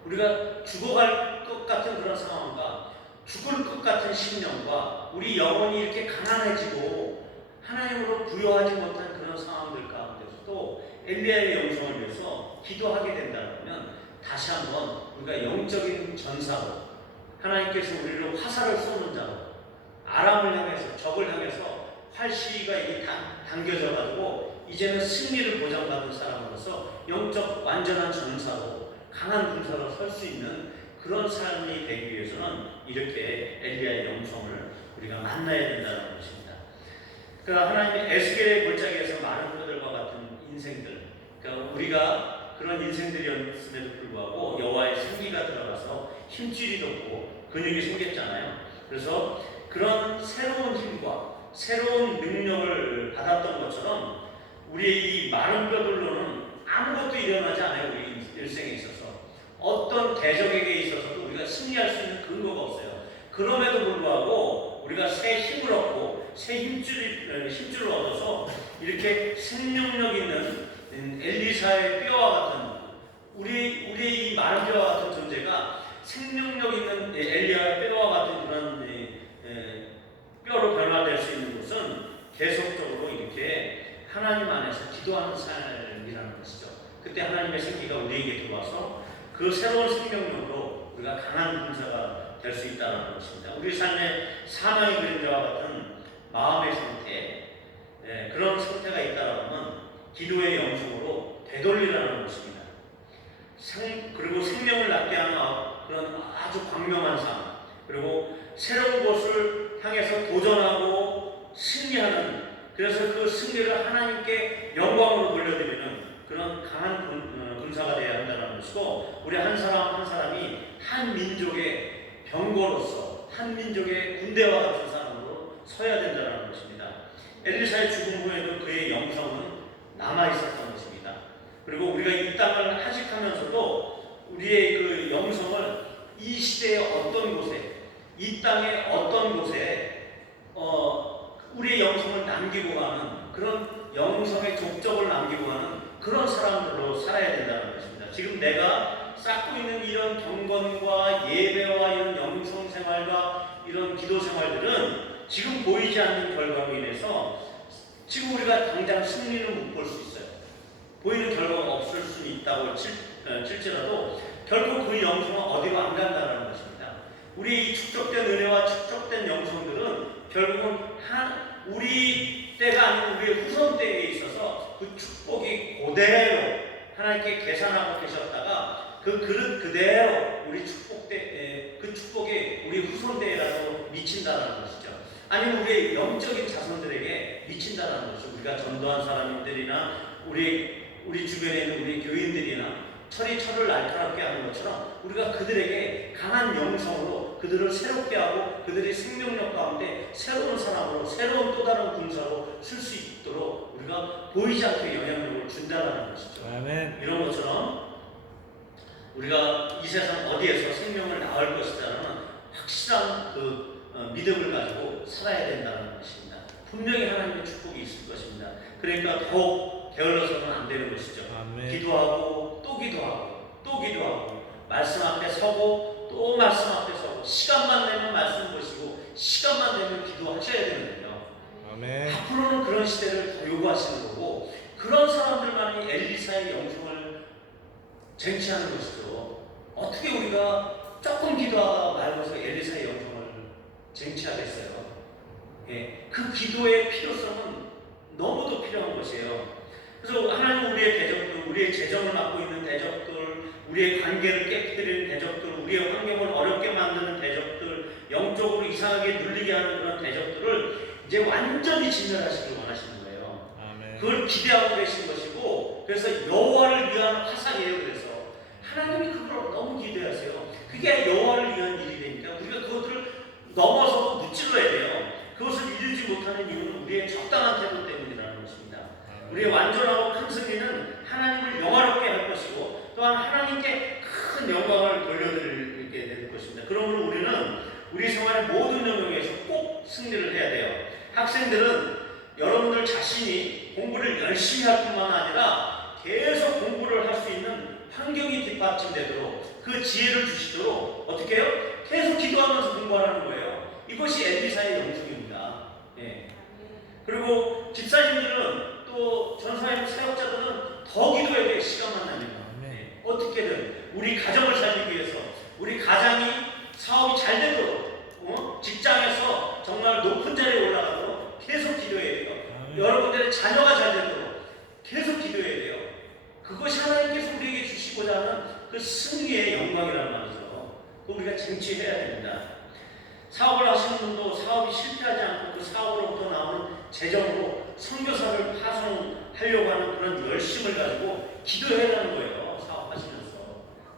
우리가 죽어갈 것 같은 그런 상황과 죽을 것 같은 심령과 우리 영혼이 이렇게 가난해지고 하나님으로 부여하지 못한 그런 상황들 가운데서도 엘리야의 영성을 위해서 기도하게 된다면, 다시 한번 우리가 영적인 전사로 하나님께서 우리를 화살을 쏘는 자로 아람을 향해서, 적을 향해서 활시가 이게 당겨져 가지고 이제는 승리를 보장받은 사람으로서 영적 완전한 전사로, 강한 군사로 설 수 있는 그런 삶이 되기 위해서는 이렇게 엘리야의 영성을 우리가 만나야 된다는 것입니다. 그러니까 하나님의 에스겔의 골짜기에서 많은 뼈들과 같은 인생들, 그러니까 우리가 그런 인생들이었음에도 불구하고 여호와의 생기가 들어가서 힘줄이 돋고 근육이 생겼잖아요. 그래서 그런 새로운 힘과 새로운 능력을 받았던 것처럼 우리의 이 마른 뼈들로는 아무것도 일어나지 않아요. 우리 일생에 있어서 어떤 대적에게 있어서도 우리가 승리할 수 있는 근거가 없어요. 그럼에도 불구하고 우리가 새 힘을 얻고 새 힘줄을 얻어서 이렇게 생명력 있는 엘리사의 뼈와 같은 우리의 이 마른 뼈와 같은 존재가 생명력 있는 엘리야의 뼈와 같은 그런 뼈로 변화될 수 있는 것은 계속적으로 이렇게 하나님 안에서 기도하는 삶이라는 것이죠. 그때 하나님의 생기가 우리에게 들어와서 그 새로운 생명력으로 우리가 강한 군사가 될 수 있다는 것입니다. 우리 삶의 사망의 그림자와 같은 마음의 상태, 그런 상태가 있다면 기도의 영성으로 되돌리라는 것입니다. 그리고 생명을 낳게 하는 그런 아주 광명한 삶, 그리고 새로운 곳을 향해서 도전하고 승리하는, 그래서 그 승리를 하나님께 영광으로 돌려드리는 그런 강한 군사가 되어야 한다는 것이고, 우리 한 사람 한 사람이 한 민족의 병거로서, 한 민족의 군대와 같은 사람으로 서야 된다는 것입니다. 엘리사의 죽음 후에도 그의 영성은 남아있었던 것입니다. 그리고 우리가 이 땅을 하직하면서도 우리의 그 영성을 이 시대의 어떤 곳에, 이 땅의 어떤 곳에 우리의 영성을 남기고 가는 그런 영성의 족적을 남기고 가는 그런 사람들로 살아야 된다는 것입니다. 지금 내가 쌓고 있는 이런 경건과 예배와 이런 영성 생활과 이런 기도 생활들은 지금 보이지 않는 결과로 인해서 지금 우리가 당장 승리는 못 볼 수 있어요. 보이는 결과가 없을 수 있다고 칠지라도 결국 그 영성은 어디로 안 간다는 것입니다. 우리 이 축적된 은혜와 축적된 영성들은 결국은 우리 때가 아닌 우리의 후손 때에 있어서 그 축복이 그대로 하나님께 계산하고 계셨다가 그 그릇 그대로 우리 그 축복이 우리 후손 때에라도 미친다는 것이죠. 아니면 우리의 영적인 자손들에게 미친다는 것이죠. 우리가 전도한 사람들이나 우리 주변에 있는 우리 교인들이나 철을 날카롭게 하는 것처럼 우리가 그들에게 강한 영성으로 그들을 새롭게 하고 그들의 생명력 가운데 새로운 사람으로 새로운 또 다른 군사로 쓸 수 있도록 우리가 보이지 않게 영향력을 준다는 것이죠. 아멘. 이런 것처럼 우리가 이 세상 어디에서 생명을 낳을 것이라는 확실한 믿음을 가지고 살아야 된다는 것입니다. 분명히 하나님의 축복이 있을 것입니다. 그러니까 더욱 게을러서는 안 되는 것이죠. 아멘. 기도하고 또 기도하고 또 기도하고 말씀 앞에 서고 또 말씀 앞에 서고 시간만 되면 말씀 보시고 시간만 되면 기도하셔야 되는데요. 아멘. 앞으로는 그런 시대를 더 요구하시는 거고 그런 사람들만이 엘리사의 영성을 쟁취하는 것이죠. 어떻게 우리가 조금 기도하다 말고서 엘리사의 영성을 쟁취하겠어요? 예, 그 기도의 필요성은 너무도 필요한 것이에요. 그래서 하나님 우리의 대적들, 우리의 재정을 맡고 있는 대적들, 우리의 관계를 깨뜨리는 대적들, 우리의 환경을 어렵게 만드는 대적들, 영적으로 이상하게 눌리게 하는 그런 대적들을 이제 완전히 진멸하시길 원하시는 거예요. 아멘. 그걸 기대하고 계신 것이고, 그래서 여호와를 위한 화상이에요. 그래서 하나님이 그걸 너무 기대하세요. 그게 여호와를 위한 일이 되니까 우리가 그것을 넘어서 무찔러야 돼요. 그것을 이루지 못하는 이유는 우리의 적당한 태도 때문이라는 것입니다. 우리의 완전하고 큰 승리는 하나님을 영화롭게 할 것이고 또한 하나님께 큰 영광을 돌려드리게 될 것입니다. 그러므로 우리는 우리 생활의 모든 영역에서 꼭 승리를 해야 돼요. 학생들은 여러분들 자신이 공부를 열심히 할 뿐만 아니라 계속 공부를 할 수 있는 환경이 뒷받침되도록 그 지혜를 주시도록 어떻게 해요? 계속 기도하면서 공부하라는 거예요. 이것이 엘리사의 영성입니다. 예. 그리고 집사님들은 또 전사님 사역자들은 더 기도해야 돼요. 시간만 나면. 예. 어떻게든 우리 가정을 살리기 위해서 우리 가장이 사업이 잘 되도록 직장에서 정말 높은 자리에 올라가도록 계속 기도해야 돼요. 여러분들의 자녀가 잘 되도록 계속 기도해야 돼요. 그것이 하나님께서 우리에게 주시고자 하는 그 승리의 영광이라는 말이죠. 그거 우리가 쟁취해야 됩니다. 사업을 하시는 분도 사업이 실패하지 않고 그 사업으로부터 나오는 재정으로 선교사를 파송하려고 하는 그런 열심을 가지고 기도해야 하는 거예요. 사업하시면서.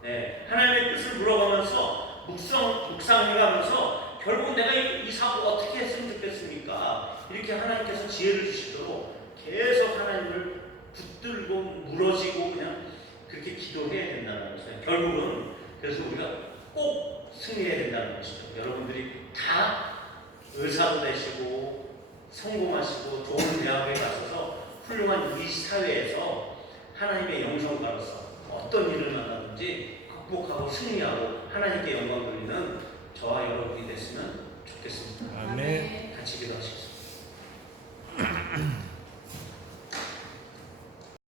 네. 하나님의 뜻을 물어가면서 묵상해가면서 결국 내가 이 사업을 어떻게 했으면 좋겠습니까? 이렇게 하나님께서 지혜를 주시도록 계속 하나님을 붙들고 물어지고 그냥 그렇게 기도해야 된다는 것이에요. 결국은 그래서 우리가 꼭 승리해야 된다는 것이죠. 여러분들이 다 의사도 되시고 성공하시고 좋은 대학에 가셔서 훌륭한 이 사회에서 하나님의 영성가로서 어떤 일을 만나든지 극복하고 승리하고 하나님께 영광 돌리는 저와 여러분이 됐으면 좋겠습니다. 아멘. 같이 기도하시겠습니다.